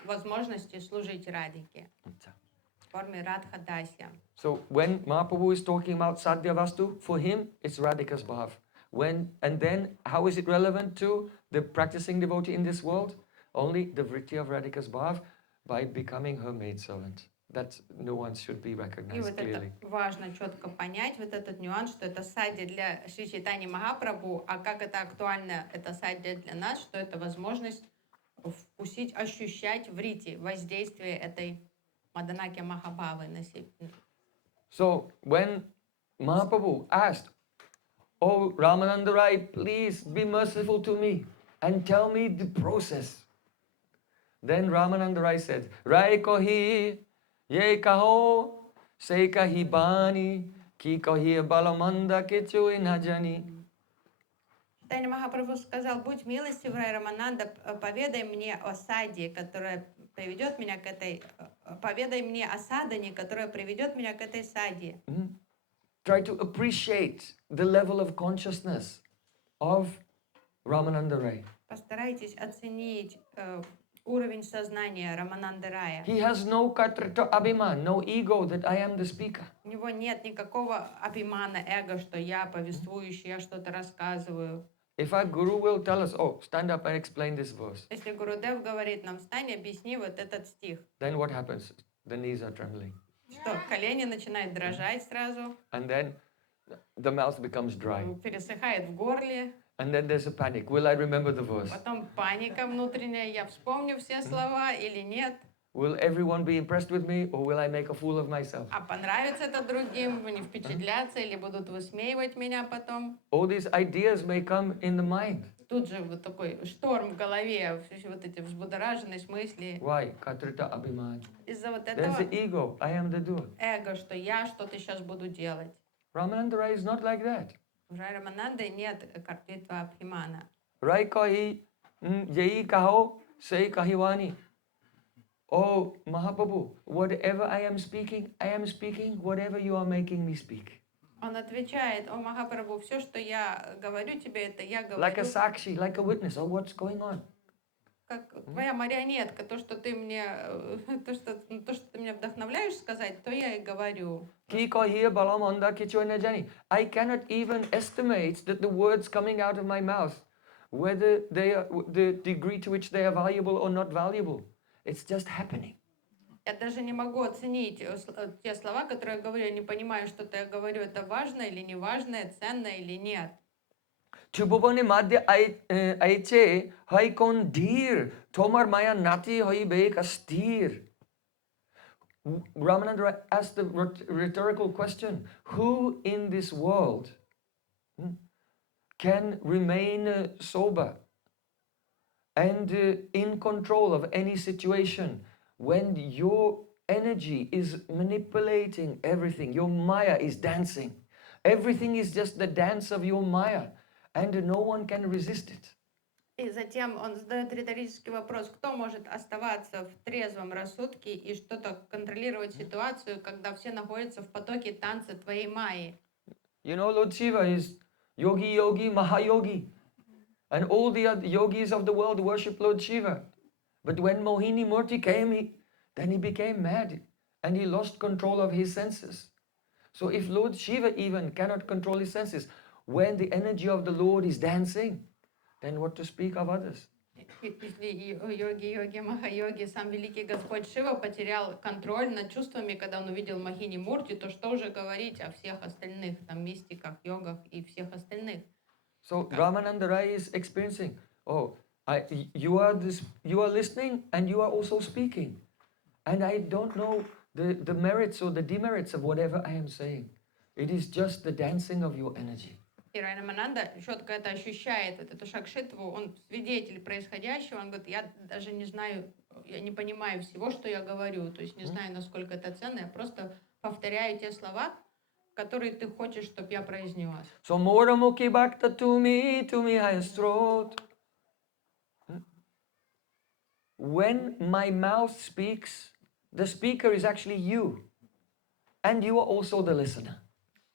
возможности служить Радике, в форме Рādhā-dāsī. So when Mahaprabhu is talking about Sādhya Vastu, for him it's Radhika's bhav. And then how is it relevant to the practicing devotee in this world? Only the Vṛtti of Radhika's bhav by becoming her maidservant. that nuance should be И recognized вот это clearly. важно четко понять, вот этот нюанс, что это садья для Шри Чайтаньи Махапрабху, а как это актуально, это садья для нас, что это возможность вкусить, ощущать врити, воздействие этой Маданākhya-mahābhāvы на себя. So when Mahaprabhu asked, "Oh Rāmānanda Rāya, please be merciful to me and tell me the process," then Rāmānanda Rāya said, "Rai kohi ye kaho se kahi bani ki kohi balamanda kichu na jani." Чайтанья Махапрабху сказал: будь милостив, Рай Рамананда, поведай мне о садье, которая приведет меня к этой, поведай мне о садане, которая приведет меня к этой садье. Try to appreciate the level of consciousness of Rāmānanda Rāya. Постарайтесь оценить уровень сознания Рамананды Рая. He has no katrita abhiman, no ego that I am the speaker. У него нет никакого абимана, эго, что я повествующий, я что-то рассказываю. If our guru will tell us, "Oh, stand up and explain this verse," Если Гурудев говорит нам: встань, объясни вот этот стих, then what happens? The knees are trembling. что колени начинают дрожать сразу, And then the mouth becomes dry. пересыхает в горле, And then there's a panic. Will I remember the verse? потом паника внутренняя, я вспомню все слова или нет, Will everyone be impressed with me or will I make a fool of myself? а понравится это другим, не впечатлятся или будут высмеивать меня потом. All these ideas may come in the mind. Тут же вот такой шторм в голове, вот эти взбудораженность мысли. Why? Katrita abhiman. Из-за вот There's этого the ego. I am the doer. эго, что я что-то сейчас буду делать. Rāmānanda Rāya is not like that. У Рай Рамананды нет картвитва абхимана. Rai kahi yei kaho sei kahivani. Oh Mahaprabhu, whatever I am speaking whatever you are making me speak. Он отвечает: о Махапрабху, все, что я говорю тебе, это я Like a говорю sakshi, like a witness. Oh, what's going on? как твоя марионетка. То, что ты мне, то, что ты меня вдохновляешь сказать, то я и говорю. Ki kahi balamanda kichu na jani. I cannot even estimate that the words coming out of my mouth, whether they are the degree to which they are valuable or not valuable. It's just happening. Я даже не могу оценить те слова, которые я говорю. Я не понимаю, что-то я говорю, это важно или не важно, ценно или нет. Chubobane madhya aiche hai kon dhir, tomar maya nati hoibe kastir. Rāmānanda Rāya asked the rhetorical question, who in this world can remain sober and in control of any situation when your energy is manipulating everything, your maya is dancing. Everything is just the dance of your maya and no one can resist it. И затем он задает риторический вопрос: кто может оставаться в трезвом рассудке и что-то контролировать ситуацию, когда все находятся в потоке танца твоей майи? You know, Lord Shiva is yogi, yogi, mahayogi. And all the other yogis of the world worship Lord Shiva. But when Mohini Murti came, then he became mad and he lost control of his senses. So if Lord Shiva even cannot control his senses, when the energy of the Lord is dancing, then what to speak of others? Если йоги, махайоги, сам великий Господь Шива потерял контроль над чувствами, когда он увидел Мохини Мурти, то что уже говорить о всех остальных, там, мистиках, йогах и всех остальных? So Rāmānanda Rāya is experiencing, you are listening and you are also speaking. And I don't know the merits or the demerits of whatever I am saying. It is just the dancing of your energy. И Рай Рамананда четко это ощущает, вот эту шакшитву, он свидетель происходящего, он говорит: я даже не знаю, я не понимаю всего, что я говорю, то есть не знаю, насколько это ценно, я просто повторяю те слова, которые ты хочешь, чтобы я произнес. So Mora Mukhi Bhakta to me highest throat. When my mouth speaks, the speaker is actually you. And you are also the listener.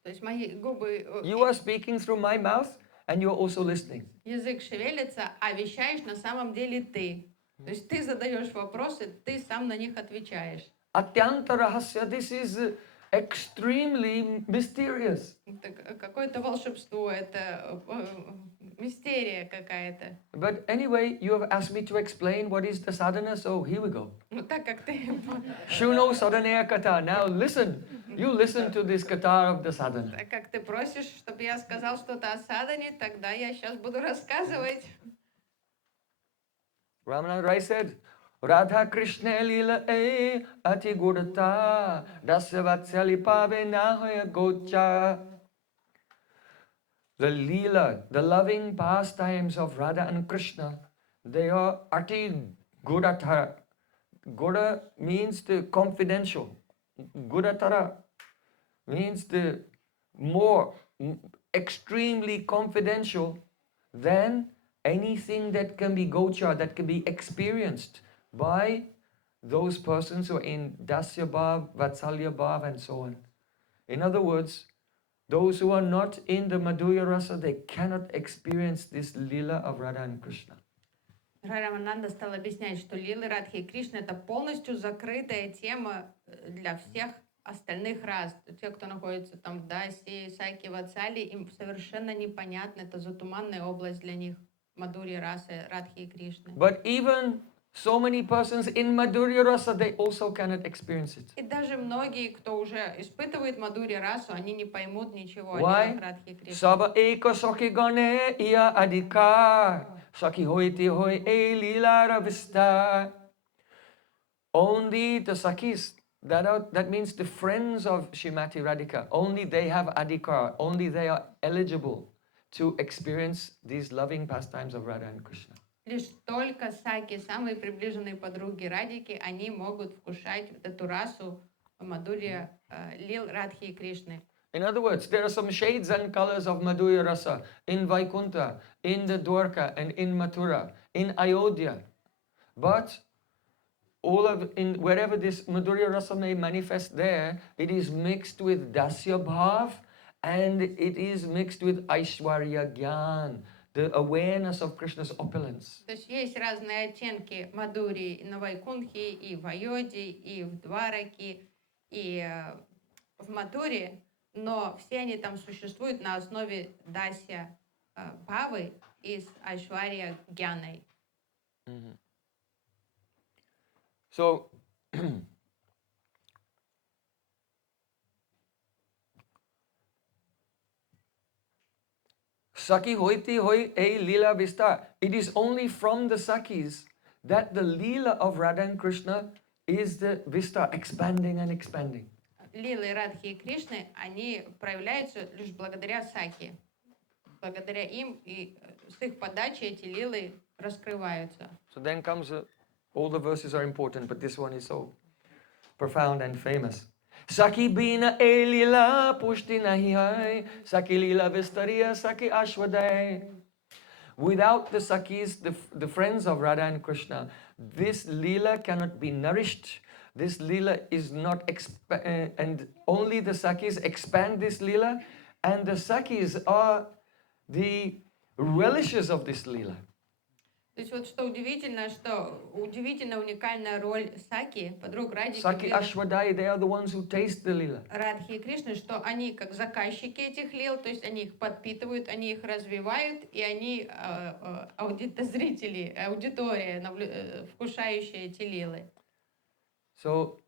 То есть мои губы, You are speaking through my mouth and you are also listening. язык шевелится, а вещаешь на самом деле ты. То есть ты задаешь вопросы, ты сам на них отвечаешь. Atyanta rahasya, this is extremely mysterious. Это какое-то волшебство, это мистерия какая-то. But anyway, you have asked me to explain what is the sadhana, so here we go. Ну так как ты Shuno sadhanaya kata. Now listen. You listen to this kata of the sadhana. так как ты просишь, чтобы я сказал что-то о садхане, тогда я сейчас буду рассказывать. Ramananda Rāya said, Radha Krishna Lila e ati gurata dasya vatsali pave nahoya gocha. The Leela, the loving pastimes of Radha and Krishna, they are ati gudatara. Gura means the confidential. Gudatara means the more extremely confidential than anything that can be gocha, that can be experienced by those persons who are in dasya bhav, vatsalya bhav, and so on. In other words, those who are not in the Madhurya Rasa, they cannot experience this Lila of Radha and Krishna. Рая Рамананда стал объяснять, что Лилы Радхи и Кришны — это полностью закрытая тема для всех остальных рас. Те, кто находится там в Даси, Саки, Ватсали, им совершенно непонятно, это затуманная область для них, Мадхурья расы, Радхи и Кришны. But even so many persons in Madhurya Rasa, they also cannot experience it. И даже многие, кто уже испытывает Мадхурья расу, они не поймут ничего о Why? Лилах Радхи и Кришны. Saba eka sakhi gane iya adhikar, sakhi hoiti hoi e lila ravista. Only the Sakhīs, that means the friends of Śrīmati Radhika, only they have adhikar, only they are eligible to experience these loving pastimes of Radha and Krishna. Лишь только саки, самые приближенные подруги Радики, они могут вкушать вот эту расу Мадхурья Лил Радхи и Кришны. In other words, there are some shades and colors of Madhurya Rasa in Vaikuntha, in the Dwarka, and in Mathura, in Ayodhya. But wherever this Madhurya Rasa may manifest there, it is mixed with Dasya Bhav and it is mixed with Aishwarya Gyan, the awareness of Krishna's opulence. То есть есть разные оттенки Мадхурии и на Вайкунхе, и в Айоде, и в Двараке, и в Матуре, но все они там существуют на основе Дасья Бхавы и с Айшварья Гьяной. So, Sakhi hoiti hoi e lila vista. It is only from the Sakhīs that the Leela of Radha and Krishna is the vista, expanding and expanding. Лилы Радхи и Кришны, они проявляются лишь благодаря Саки. Благодаря им и с их подачи эти лилы раскрываются. So then comes, all the verses are important, but this one is so profound and famous. Sakhi bina e lila pushti nahi hai, Sakhi lila vistariya, Sakhi ashwadai. Without the Sakhīs, the friends of Radha and Krishna, this lila cannot be nourished. This lila is not, and only the Sakhīs expand this lila, and the Sakhīs are the relishes of this lila. То есть вот что удивительно уникальная роль Саки, подруг Радики, Sakhi ashwadai, they are the ones who taste the lila. Радхи и Кришны, что они как заказчики этих лил, то есть они их подпитывают, они их развивают, и они зрители, аудитория, вкушающая эти лилы. So,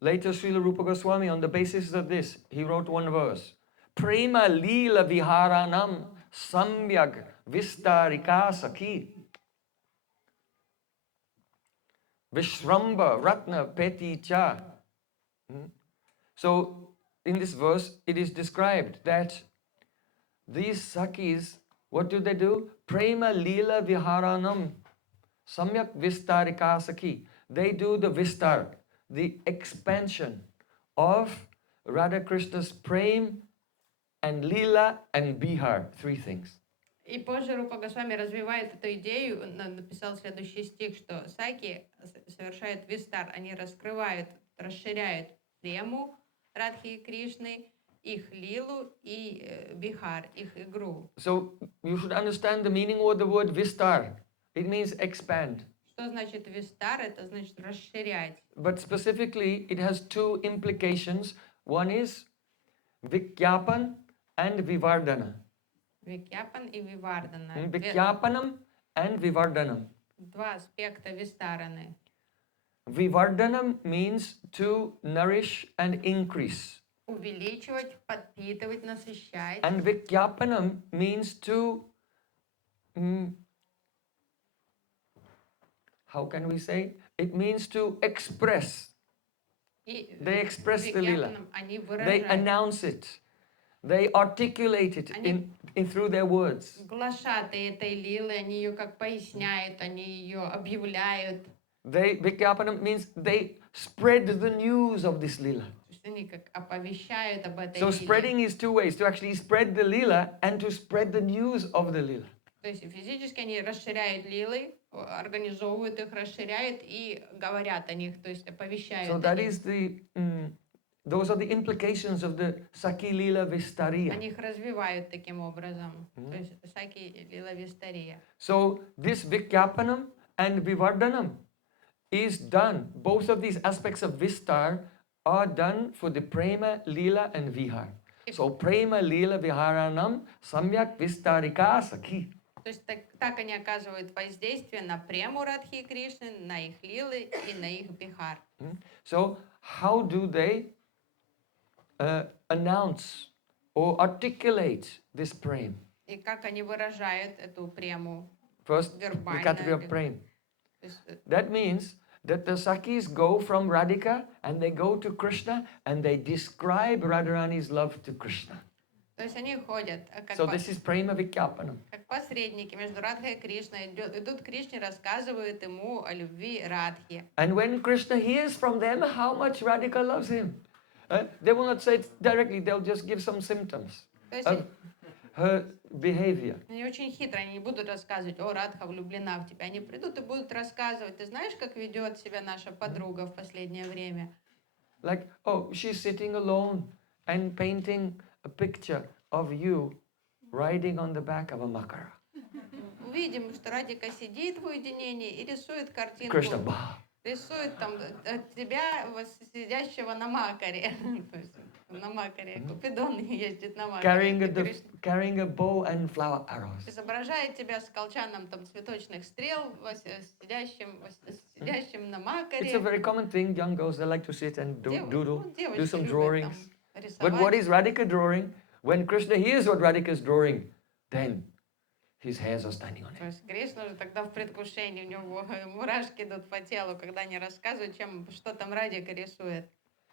later Srila Rupa Goswami, on the basis of this, he wrote one verse. Prema lila viharanam samyag vistarika sakhi. Vishramba ratna peti cha. So, in this verse, it is described that these Sakhīs, what do? Prema lila viharanam samyak vistarika sakhi. They do the vistar, the expansion of Radha Krishna's prem and lila and bihar, three things. И позже Рупа Госвами развивает эту идею, написал следующий стих, что Саки совершают вистар, они раскрывают, расширяют тему Радхи и Кришны, их лилу и бихар, их игру. So you should understand the meaning of the word vistar. It means expand. Что значит вистар? Это значит расширять. But specifically, it has two implications. One is Vikyapan and Vivardhana. Викьяпан и Вивардана. Vikyapanam and Vivardhanam. Два аспекта Вистараны. Vivardhanam means to nourish and increase. Увеличивать, подпитывать, насыщать. And Vikyapanam means to, how can we say? It means to express. И They express the Lila. Викьяпаном они They выражают. announce it. They articulate it through their words. Глашаты этой лилы, они ее как поясняют, они ее объявляют. Vikyapanam means they spread the news of this Lila. То есть они как оповещают об этой So лиле. spreading is two ways, to actually spread the Lila and to spread the news of the Lila. То есть физически они расширяют лилы, организовывают их, расширяют и говорят о них, то есть оповещают So о that них. is those are the implications of the Sakhī Lila Vistariya. Они их развивают таким образом. То есть Саки лила Вистария. So this Vikyapanam and Vivardhanam is done. Both of these aspects of Vistar are done for the Prema, Lila and Vihar. So Prema, Lila, Viharanam, Samyak Vistarika Sakhī. То есть так они оказывают воздействие на прему Радхи и Кришны, на их лилы и на их бихар. So how do they announce or articulate this prem? И как они выражают эту прему First, the вербально. category of prem. То есть, That means that the Sakhīs go from Radhika and they go to Krishna and they describe Radharani's love to Krishna. то есть они ходят So this is Prema Vikyapanam. как посредники между Радхой и Кришной, идут к Кришне, рассказывают ему о любви Радхи. And when Krishna hears from them how much Radhika loves him, they will not say it directly, they'll just give some symptoms То есть of her behavior. они очень хитро, они не будут рассказывать, о, Радха влюблена в тебя. Они придут и будут рассказывать, ты знаешь, как ведет себя наша подруга в последнее время? Like, oh, she's sitting alone and painting a picture of you riding on the back of a makara. Увидим, что Радика сидит в уединении и рисует картинку. Krishna, bah. Рисует там тебя, сидящего на макаре. То есть на макаре. Купидон ездит на макаре. Carrying a bow and flower arrows. Изображает тебя с колчаном там цветочных стрел, сидящим на макаре. It's a very common thing. Young girls, they like to sit and doodle, do some Девочки любят drawings. там But what рисовать. is Radhika drawing? When Krishna hears what Radhika is drawing, then his hairs are standing on То him. есть Кришна уже тогда в предвкушении, у него мурашки идут по телу, когда они рассказывают, что там Радика рисует.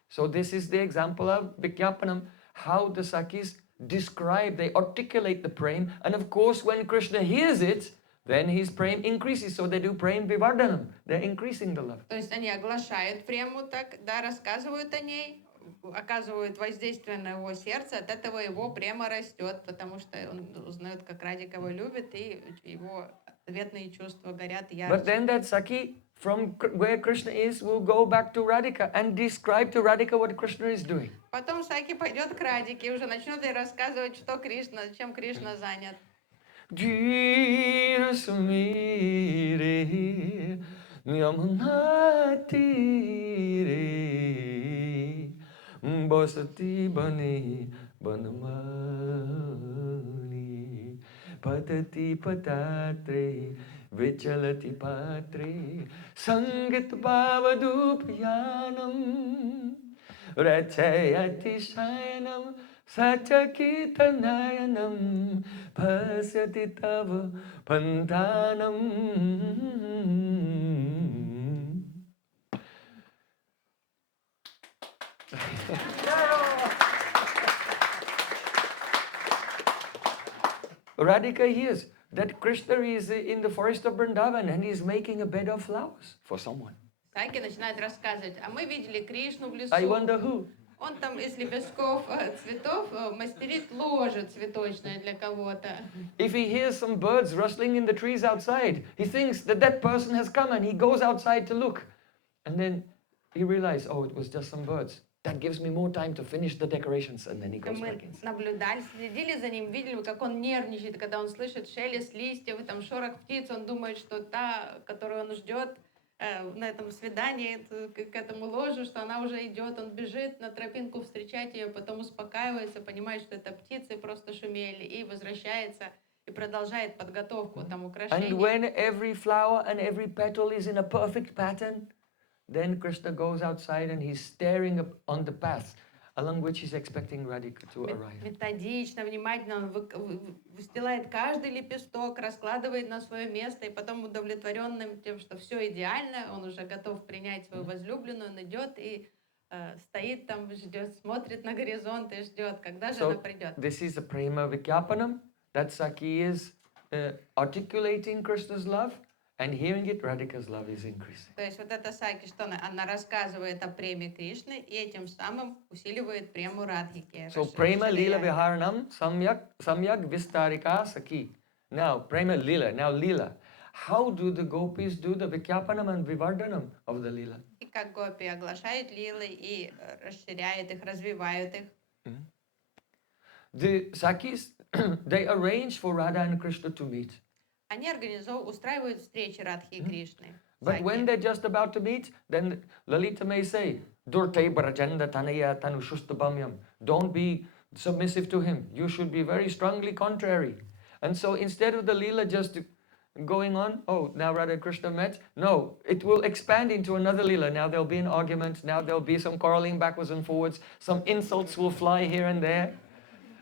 So this is the example of Vikyapanam, how the Sakhīs describe, they articulate the prem, and of course when Krishna hears it, then his prem increases. So they do prem vivardhanam, they're increasing the love. То есть они оглашают прему так, да, рассказывают о ней, оказывают воздействие на его сердце, от этого его према растет, потому что он узнает, как Радика его любит, и его ответные чувства горят But ярче. then that Sakhī, from where Krishna is, will go back to Radhika and describe to Radhika what Krishna is doing. Потом Саки пойдет к Радике и уже начнет ей рассказывать, что Кришна, чем Кришна занят. Jīva samire Yamuna tire Basati bane banmani Patati patatre Vichalati patre Sangit bhavadupyanam Rachayati shayanam Saccakitanayanam Pasyati tava pantanam. Radhika hears that Krishna is in the forest of Vrindavana and he is making a bed of flowers for someone. Саки начинает рассказывать, а мы видели Кришну в лесу. I wonder who? Он там из лепестков цветов мастерит ложе цветочное для кого-то. If he hears some birds rustling in the trees outside, he thinks that that person has come and he goes outside to look. And then he realizes, oh, it was just some birds. That gives me more time to finish the decorations. And then he goes back Мы inside. наблюдали, следили за ним, видели, как он нервничает, когда он слышит шелест листьев и там шорох птиц. Он думает, что та, которую он ждет, на этом свидании к этому ложу, что она уже идет, он бежит на тропинку встречать ее, потом успокаивается, понимает, что это птицы просто шумели, и возвращается и продолжает подготовку там And украшений. when every flower and every petal is in a perfect pattern, then Krishna goes outside and he's staring up on the path along which he's expecting Radhika to arrive. Методично, внимательно он выстилает каждый лепесток, раскладывает на свое место, и потом удовлетворенным тем, что все идеально, он уже готов принять свою возлюбленную, он идет и стоит там, ждет, смотрит на горизонт и ждет, когда же она придет. This is a prema vikyapanam, that Sakhī is articulating Krishna's love, and hearing it, Radhika's love is increasing. То есть вот эта Саки, что она рассказывает о преме Кришны, и этим самым усиливает прему Радхики. So prema lila viharanam samyak vistarika Sakhī. Now prema lila, now lila. How do the gopis do the vikyapanam and vivardhanam of the lila? И как гопи оглашают лилы и расширяют их, развивают их. The Sakhīs, they arrange for Radha and Krishna to meet. Они устраивают встречи Радхи и Кришны. But when they're just about to meet, then Lalita may say, Durte brajanda tanaya tanushustabamyam. Don't be submissive to him. You should be very strongly contrary. And so instead of the Leela just going on, oh, now Radha and Krishna met, no, it will expand into another Leela. Now there'll be an argument, now there'll be some quarreling backwards and forwards, some insults will fly here and there.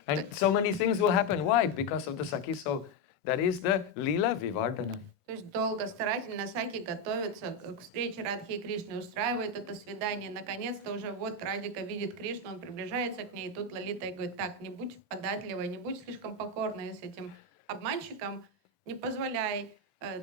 And so many things will happen. Why? Because of the Sakhī. So that is the Leela Vivardhana. То есть долго, старательно Саки готовится к встрече Радхи и Кришны, устраивает это свидание. Наконец-то уже вот Радика видит Кришну, он приближается к ней, и тут Лалита и говорит, так, не будь податливой, не будь слишком покорной с этим обманщиком, не позволяй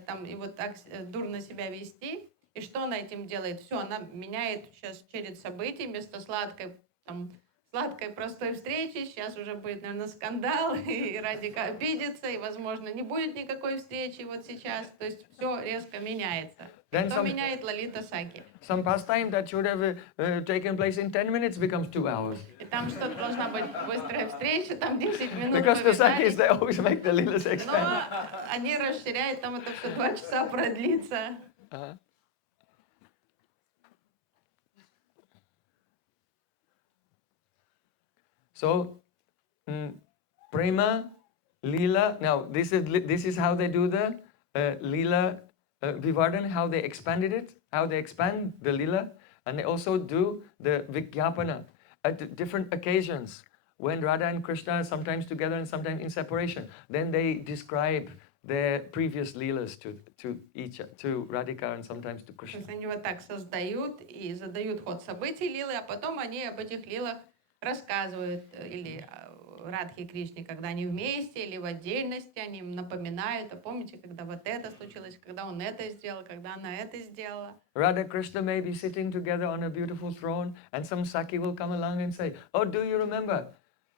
там его так дурно себя вести. И что она этим делает? Все, она меняет сейчас черед событий, вместо сладкой простой встречи, сейчас уже будет, наверное, скандал, и Радика обидится, и, возможно, не будет никакой встречи вот сейчас, то есть все резко меняется. Что меняет Лалита Саки? Some pastime that should have taken place in 10 minutes becomes 2 hours. И там что-то должна быть быстрая встреча, там 10 минут Because the Sakhīs, повидались. they always make the Leelas Но expand. они расширяют, там это все 2 часа продлится. So, prema, lila. Now, this is how they do the lila vivardhan, how they expanded it, how they expand the lila, and they also do the vigyapana at different occasions when Radha and Krishna are sometimes together and sometimes in separation. Then they describe their previous leelas to Radhika and sometimes to То Krishna. есть они вот так создают и задают ход событий лилы, а потом они об этих лилах рассказывают или Радхи и Кришне, когда они вместе или в отдельности, они им напоминают, а помните, когда вот это случилось, когда он это сделал, когда она это сделала. Radha Krishna may be sitting together on a beautiful throne, and some Sakhī will come along and say, "Oh, do you remember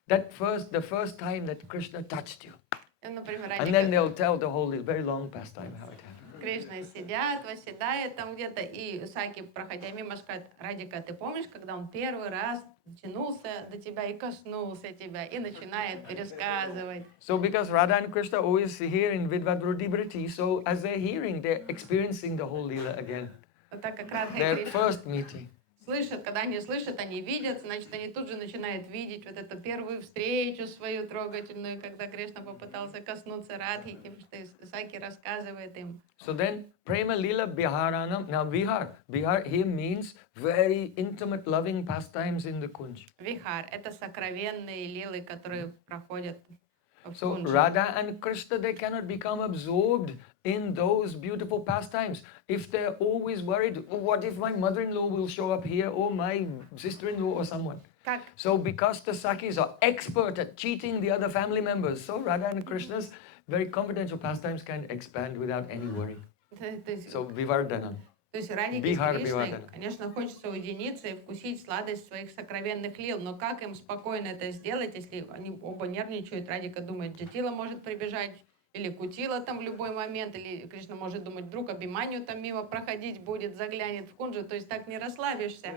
the first time that Krishna touched you?" Например, And then they'll tell the whole very long pastime how it happened. Кришна сидят, восседает там где-то, и Саки, проходя мимо, скажет, Радика, ты помнишь, когда он первый раз дотянулся до тебя и коснулся тебя, и начинает пересказывать. So because Radha and Krishna always hear in Vṛtti, so as they're hearing, they're experiencing the whole Leela again. Так как Радха и Their Кришна first meeting. слышат, когда они слышат, они видят, значит, они тут же начинают видеть вот эту первую встречу свою трогательную, когда Кришна попытался коснуться Радхики, потому что Саки рассказывает им. So then, Prema Lila Biharanam. Now, Bihar here means very intimate, loving pastimes in the Kunj. Вихар — это сокровенные лилы, которые проходят в So, Кунже. Radha and Krishna, they cannot become absorbed in those beautiful pastimes. If they're always worried, oh, what if my mother-in-law will show up here, or my sister-in-law, or someone? Как? So, because the Sakhīs are expert at cheating the other family members, so Radha and Krishna's very confidential pastimes can expand without any worry. So, Vivardhana. То есть Радике с Бихар Кришной, Бивардхана. конечно, хочется уединиться и вкусить сладость своих сокровенных лил, но как им спокойно это сделать, если они оба нервничают? Радика думает, Джатила может прибежать, или Кутила там в любой момент, или Кришна может думать, вдруг Абхиманью там мимо проходить будет, заглянет в кунджу, то есть так не расслабишься.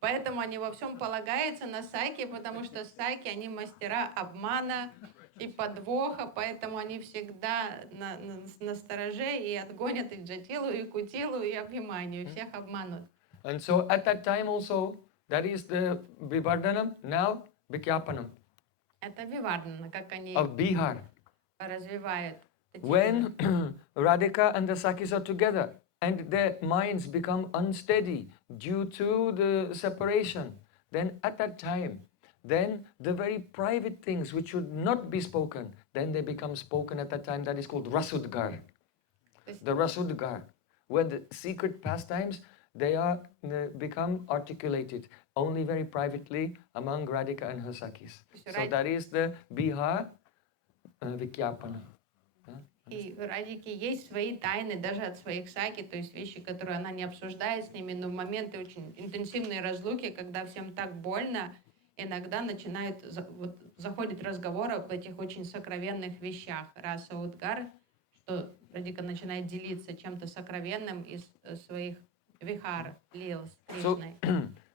Поэтому они во всем полагаются на Саки, потому что Саки, они мастера обмана и подвоха, поэтому они всегда на стороже и отгонят и Джатилу, и Кутилу, и Абхиманию, и всех обманут. And so at that time also, that is the Vivardhanam, now Vikhyapanam Это Вивардхана, как они of Bihar. развивают эти When виды. Radhika and the Sakhīs are together and their minds become unsteady due to the separation, then at that time, then the very private things which should not be spoken, then they become spoken at that time. That is called Rasudgar. The Rasudgar, where the secret pastimes, they are become articulated only very privately among Radhika and her Sakhīs. So that is the Bihar Vikhyapana. И у Радики есть свои тайны даже от своих саки, то есть вещи, которые она не обсуждает с ними, но в моменты очень интенсивной разлуки, когда всем так больно, иногда начинают, заходит разговор об этих очень сокровенных вещах. Раса Удгар, что Радика начинает делиться чем-то сокровенным из своих вихар, лил с Кришной.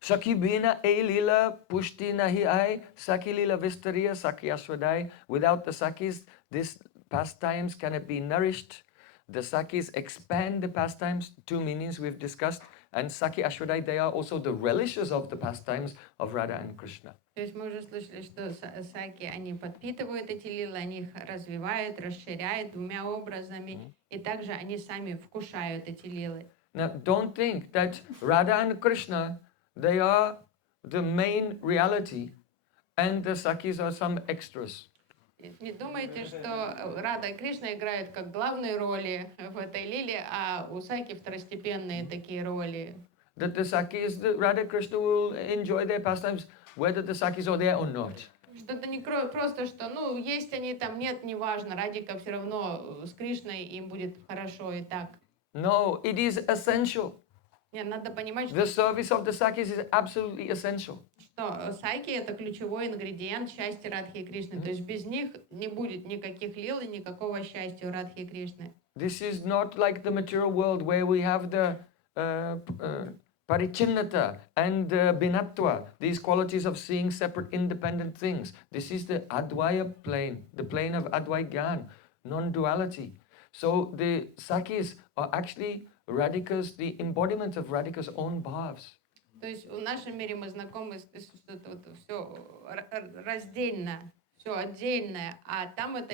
Sakhi bina e lila pushti nahi ai, Sakhi lila vistariya, Sakhi aswadai. Without the Sakhīs, this pastimes cannot be nourished. The Sakhīs expand the pastimes, two meanings we've discussed. And Sakhi Ashwadai, they are also the relishes of the pastimes of Radha and Krishna. То есть мы уже слышали, что саки, они подпитывают эти лилы, они их развивают, расширяют двумя образами, и также они сами вкушают эти лилы. Now, don't think that Radha and Krishna, they are the main reality, and the Sakhīs are some extras. Не думайте, что Рада и Кришна играют как главные роли в этой лиле, а у саки второстепенные такие роли. That the Sakhīs, the Radha and Krishna will enjoy their pastimes, whether the Sakhīs are there or not. Что-то не просто, что, ну, есть они там, нет, неважно, Радика все равно с Кришной им будет хорошо и так. No, it is essential. Нет, надо понимать, The service of the Sakhīs is absolutely essential. что саки — это ключевой ингредиент счастья Радхи и Кришны. То есть без них не будет никаких лил и никакого счастья у Радхи и Кришны. This is not like the material world where we have the parichinnata and binatva, these qualities of seeing separate independent things. This is the Advaya plane, the plane of Advaya Gyan, non-duality. So the Sakhīs are actually Radhika's, the embodiment of Radhika's own bhavs. То есть в нашем мире мы знакомы с что это вот все раздельно, все отдельное, а там это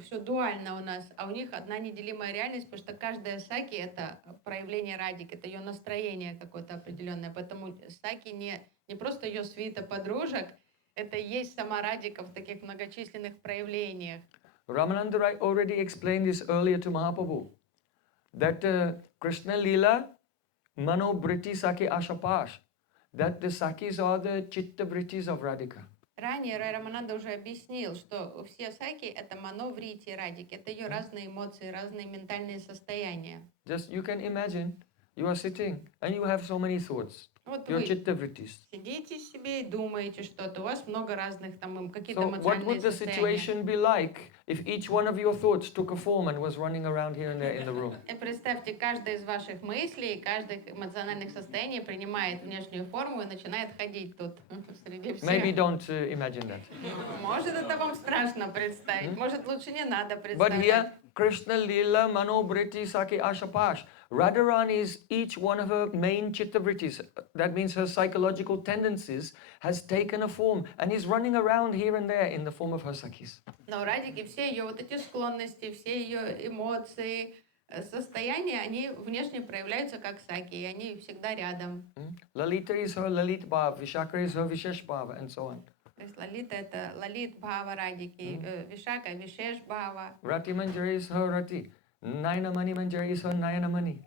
все дуально у нас, а у них одна неделимая реальность, потому что каждая саки — это проявление радики, это ее настроение какое-то определенное, поэтому саки не просто ее свита подружек, это и есть сама радика в таких многочисленных проявлениях. Rāmānanda Rāya already explained this earlier to Mahaprabhu, that Krishna Lila Mano Vṛtti Sakhi Ashapash, that the Sakhīs are the Chitta Vṛttis of Radhika. Ранее Рай Рамананда уже объяснил, что все саки — это мано, врити и радики, это ее разные эмоции, разные ментальные состояния. Just you can imagine, you are sitting and you have so many thoughts. Вот Your вы Chitta Vṛttis. сидите себе и думаете что-то, у вас много разных там какие-то So what эмоциональные would the состояния. situation be like if each one of your thoughts took a form and was running around here and there in the room? И представьте, каждая из ваших мыслей, каждых эмоциональных состояний принимает внешнюю форму и начинает ходить тут среди всех. Maybe don't imagine that. Может, это вам страшно представить, может, лучше не надо But представлять. here, Krishna Lila Mano Vṛtti Sakhi Ashapash. Radharani is each one of her main chitta vrittis. That means her psychological tendencies has taken a form and is running around here and there in the form of her Sakhīs. Но у Радики все ее вот эти склонности, все ее эмоции, состояния, они внешне проявляются как саки, и они всегда рядом. Lalita is her Lalit Bhav, Vishakha is her Vishesh Bhav, and so on. То есть Лалита — это Лалит Бхава Радики, Вишака — Вишеш Бхава. Rati Manjari is her Rati. Nayana Mani Manjari is her Nayana Mani.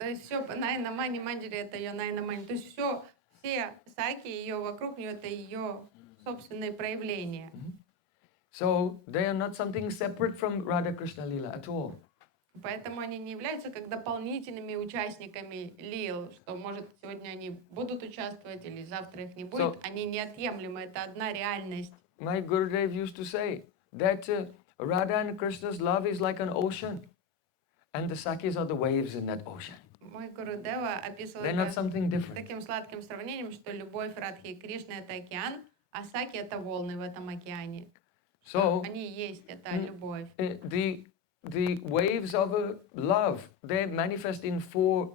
То есть все, Найна Мани Манджари — это ее Найна Мани. То есть все саки ее вокруг нее — это ее собственные проявления. So they are not something separate from Radha Krishna Lila at all. Поэтому они не являются как дополнительными участниками лил, что, может, сегодня они будут участвовать или завтра их не будет. Они неотъемлемы, это одна реальность. My Gurudev used to say that Radha and Krishna's love is like an ocean, and the Sakhīs are the waves in that ocean. Мой Гурудева описывал They're not something different. таким сладким сравнением, что любовь Радхи и Кришны — это океан, а саки — это волны в этом океане. So Они есть, это Mm. любовь. the waves of love, they manifest in four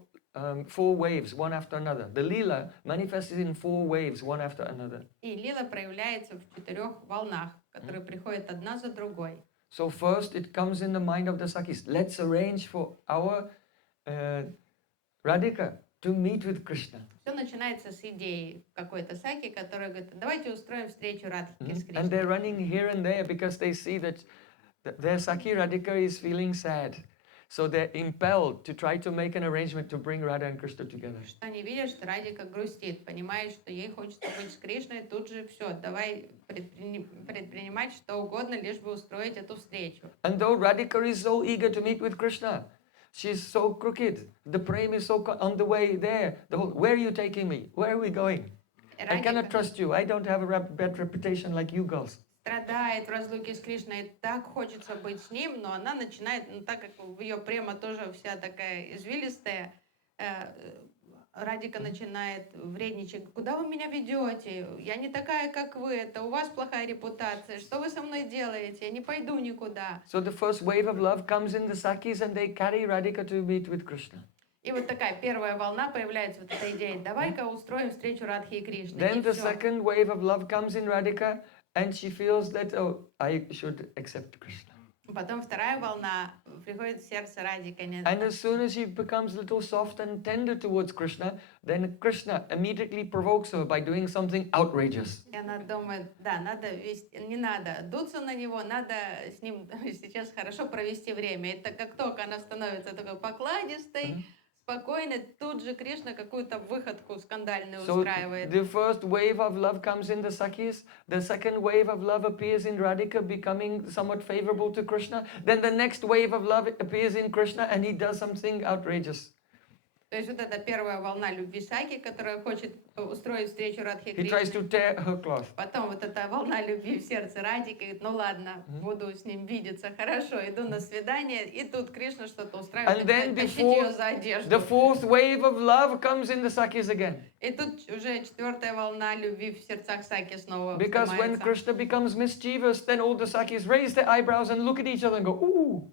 waves, one after another. The Līlā manifests in four waves, one after another. И лила проявляется в 4 волнах, которые приходят одна за другой. So first it comes in the mind of the Sakhīs. Let's arrange for our Radhika to meet with Krishna. Все начинается с идеи какой-то Саки, которая говорит, давайте устроим встречу Радхики с And they're Кришной. running here and there because they see that their Sakhī Radhika is feeling sad. So they're impelled to try to make an arrangement to bring Radha and Krishna together. Что они видят, что Радика грустит, понимает, что ей хочется быть с Кришной, тут же все, давай предпринимать что угодно, лишь бы устроить эту встречу. And though Radhika is so eager to meet with Krishna, she's so crooked. The prem is so on the way there. Where are you taking me? Where are we going? I cannot trust you. I don't have a bad reputation like you girls. Страдает в разлуке с Кришной, так хочется быть с ним, но она начинает, так как в ее према тоже вся такая извилистая, Радика начинает вредничать. Куда вы меня ведете? Я не такая, как вы. Это у вас плохая репутация. Что вы со мной делаете? Я не пойду никуда. So the first wave of love comes in the Sakhīs and they carry Radhika to meet with Krishna. И вот такая первая волна появляется, вот эта идея. Давай-ка устроим встречу Радхи и Кришны. Then И the всё. second wave of love comes in Radhika and she feels that, oh, I should accept Krishna. Потом вторая волна приходит в сердце Радика. And as soon as she becomes a little soft and tender towards Krishna, then Krishna immediately provokes her by doing something outrageous. И она думает, да, надо вести, не надо дуться на него, надо с ним сейчас хорошо провести время. Это как только она становится такой покладистой, спокойной, тут же Кришна какую-то выходку скандальную So устраивает. the first wave of love comes in the Sakhīs, the second wave of love appears in Radhika, becoming somewhat favorable to Krishna. Then the next wave of love appears in Krishna and he does something outrageous. То есть вот эта первая волна любви Саки, которая хочет устроить встречу Радхи и He tries Кришны. to tear her cloth. Потом вот эта волна любви в сердце Радики, говорит, ну ладно, буду с ним видеться, хорошо, иду на свидание, и тут Кришна что-то устраивает, And then начинает тащить ее за the одежду. fourth wave of love comes in the Sakhīs again. И тут уже 4-я волна любви в сердцах Саки снова Because when вздымается. Krishna becomes mischievous, then all the Sakhīs raise their eyebrows and look at each other and go, ooh,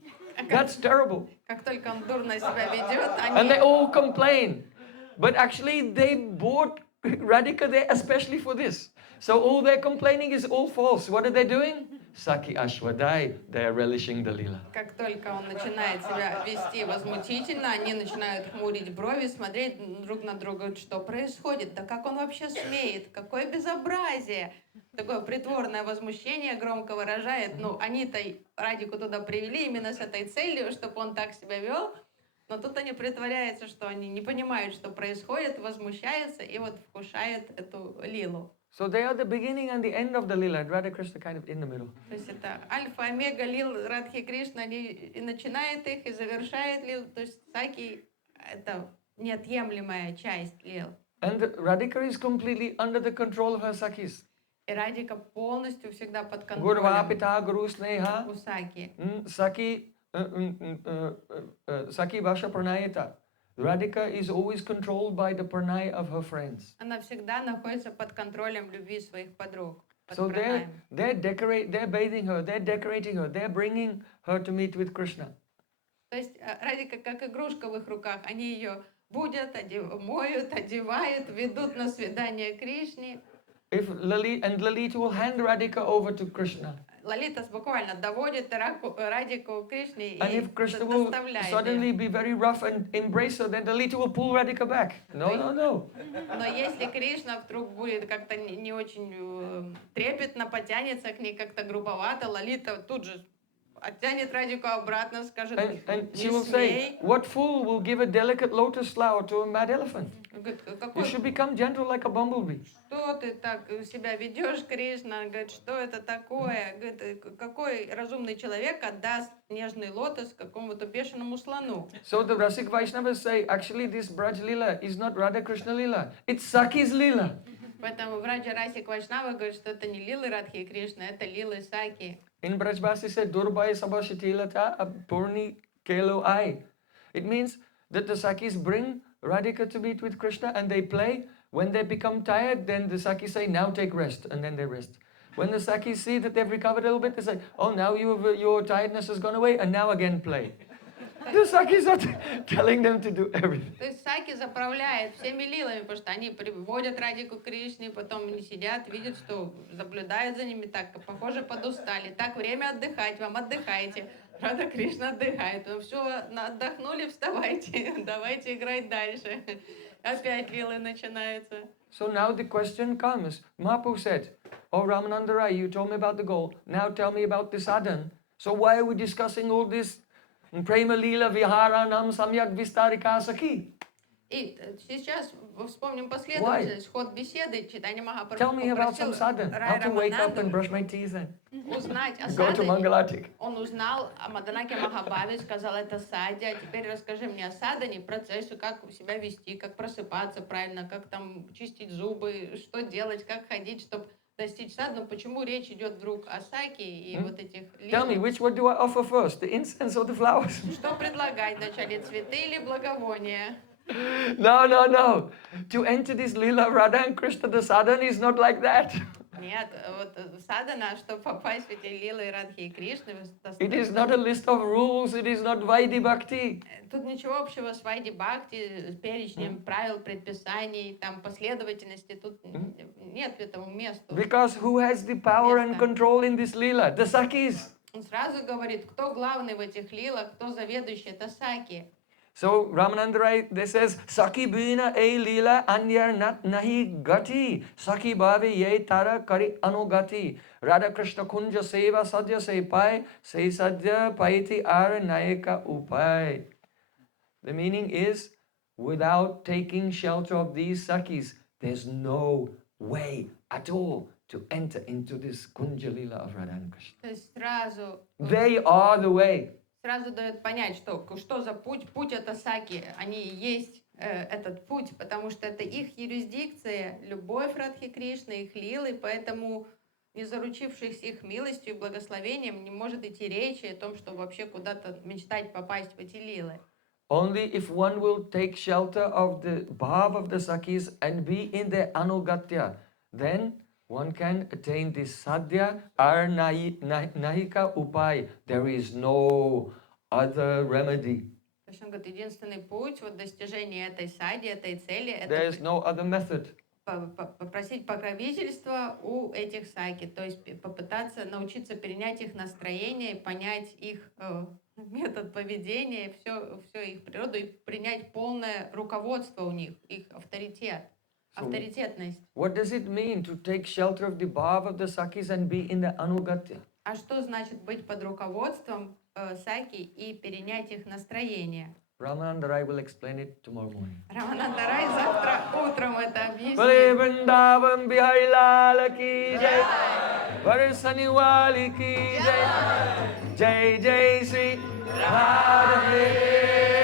that's terrible. Как только он дурно себя ведет, And they они... all complain. But actually they bought Radhika there especially for this. So all their complaining is all false. What are they doing? Sakhi Ashwadai, they are relishing the Līlā. Как только он начинает себя вести возмутительно, они начинают хмурить брови, смотреть друг на друга, что происходит, да как он вообще смеет, какое безобразие. Такое притворное возмущение громко выражает. Ну, они-то Радику туда привели именно с этой целью, чтобы он так себя вел, но тут они притворяются, что они не понимают, что происходит, возмущаются и вот вкушают эту лилу. So they are the beginning and the end of the Līlā, and Radha Krishna kind of in the middle. То есть это альфа, омега, лил, Радхи, Кришна, они и начинает их, и завершает лил. То есть Саки — это неотъемлемая часть лил. And Radhika is completely under the control of her Sakhīs. И Радика полностью всегда под Guru контролем Pita, Guru Sneha, у Саки. Sakhi Vasha Pranayata. Radhika is always controlled by the pranay of her friends. Она всегда находится под контролем любви своих подруг. Под So пранаем. they're bathing her, they're decorating her, they're bringing her to meet with Krishna. То есть Радика как игрушка в их руках. Они ее будят, моют, одевают, ведут на свидание к Кришне. Lalita will hand Radhika over to Krishna. Лалита буквально доводит Радику к Кришне And и if Krishna will доставляет suddenly ее. be very rough and embrace her, then Lalita will pull Radhika back. No. Но если Кришна вдруг будет как-то не очень трепетно, потянется к ней как-то грубовато, Лалита тут же оттянет Радику обратно, скажет, And she не will смей. say, what fool will give a delicate lotus flower to a mad elephant? Говорит, You какой, should become gentle like a bumblebee. что ты так себя ведешь, Кришна? Говорит, что это такое? Говорит, какой разумный человек отдаст нежный лотос какому-то бешеному слону? So the Rasik Vaishnavas say, actually this Braj Lila is not Radha Krishna Lila, it's Sakhi's Lila. Поэтому Враджа Расик Вайшнава говорит, что это не лилы Радхи и Кришны, это лилы Саки. In Brajbasi said, Durbai Sabashitilata Apurni Kelo Ai. It means that the Sakhis bring Radhika to meet with Krishna and they play. When they become tired, then the Sakhis say, now take rest, and then they rest. When the Sakhīs see that they've recovered a little bit, they say, oh, now your tiredness has gone away, and now again play. The Sakhīs are telling them to do everything. То есть Саки заправляет всеми лилами, потому что они приводят Радику к Кришне, потом они сидят, видят, что наблюдают за ними, так, похоже, подустали. Так, время отдыхать вам, отдыхайте. Рада Кришна отдыхает. Ну все, отдохнули, вставайте, давайте играть дальше. Опять лилы начинаются. So now the question comes. Mahaprabhu said, oh, Rāmānanda Rāya, you told me about the goal. Now tell me about the Sādhana. So why are we discussing all this? Prema Līlā Vihāranam Samyak Vistarika Sakhī. И сейчас вспомним последовательность, ход беседы. Чайтанья Махапрабху Tell me about some попросил Sādhana. How to wake up and brush my teeth and узнать о go to Садхане. Mangalatik. Он узнал о Маданākhya-mahābhāvе, сказал, это Садья. А теперь расскажи мне о Садхане, процессе, как себя вести, как просыпаться правильно, как там чистить зубы, что делать, как ходить, чтобы достичь садханы. Почему речь идет вдруг о саке и вот этих Tell me, лилах? which one do I offer first, the incense or the flowers? Что предлагать вначале, цветы или благовония? No. To enter this Lila Radha and Krishna, the Sādhana is not like that. Нет, вот садхана, чтобы попасть в эти лилы Радхи и Кришны. It is not a list of rules, it is not Vaidhi Bhakti. Тут ничего общего с Вайди Бхакти, с перечнем правил, предписаний, там последовательности. Тут нет этому месту. Because who has the power and control in this Lila? The Sakhīs. Он сразу говорит, кто главный в этих лилах, кто заведующий, это Саки. So Rāmānanda Rāya, they says, Sakhī bīna e Līla anyar nat nahi gati. Sakhī bhave ye tara kari anugati. Radha Krishna kunja seva Sādhya se pai. Se Sādhya paiti ar nayaka upai. The meaning is, without taking shelter of these Sakhīs, there's no way at all to enter into this Kunja Lila of Radha and Krishna. То есть сразу... They are the way. Сразу дает понять, что за путь. Путь это Саки. Они и есть этот путь, потому что это их юрисдикция, любовь Радхи Кришны, их лилы, поэтому не заручившись их милостью и благословением, не может идти речи о том, что вообще куда-то мечтать попасть в эти лилы. Only if one will take shelter of the bhav of the Sakhīs and be in the anugatyā, then one can attain this Sādhya ar nahika upai. There is no other remedy. То есть он говорит, единственный путь вот достижения этой сади, этой цели, There is это no other method. попросить покровительства у этих саки, то есть попытаться научиться перенять их настроение, понять их метод поведения, все их природу и принять полное руководство у них, их авторитет. Авторитетность. What does it mean to take shelter of the bhav of the Sakhīs and be in the anugatyā? А что значит быть под руководством саки и перенять их настроение? Rāmānanda Rāya will explain it tomorrow morning. Rāmānanda Rāya завтра утром это объяснит. Bale Vrindavan Bihari Lala ki jai, Varsani Wali ki jai, Jai Jai Śrī Rādhā.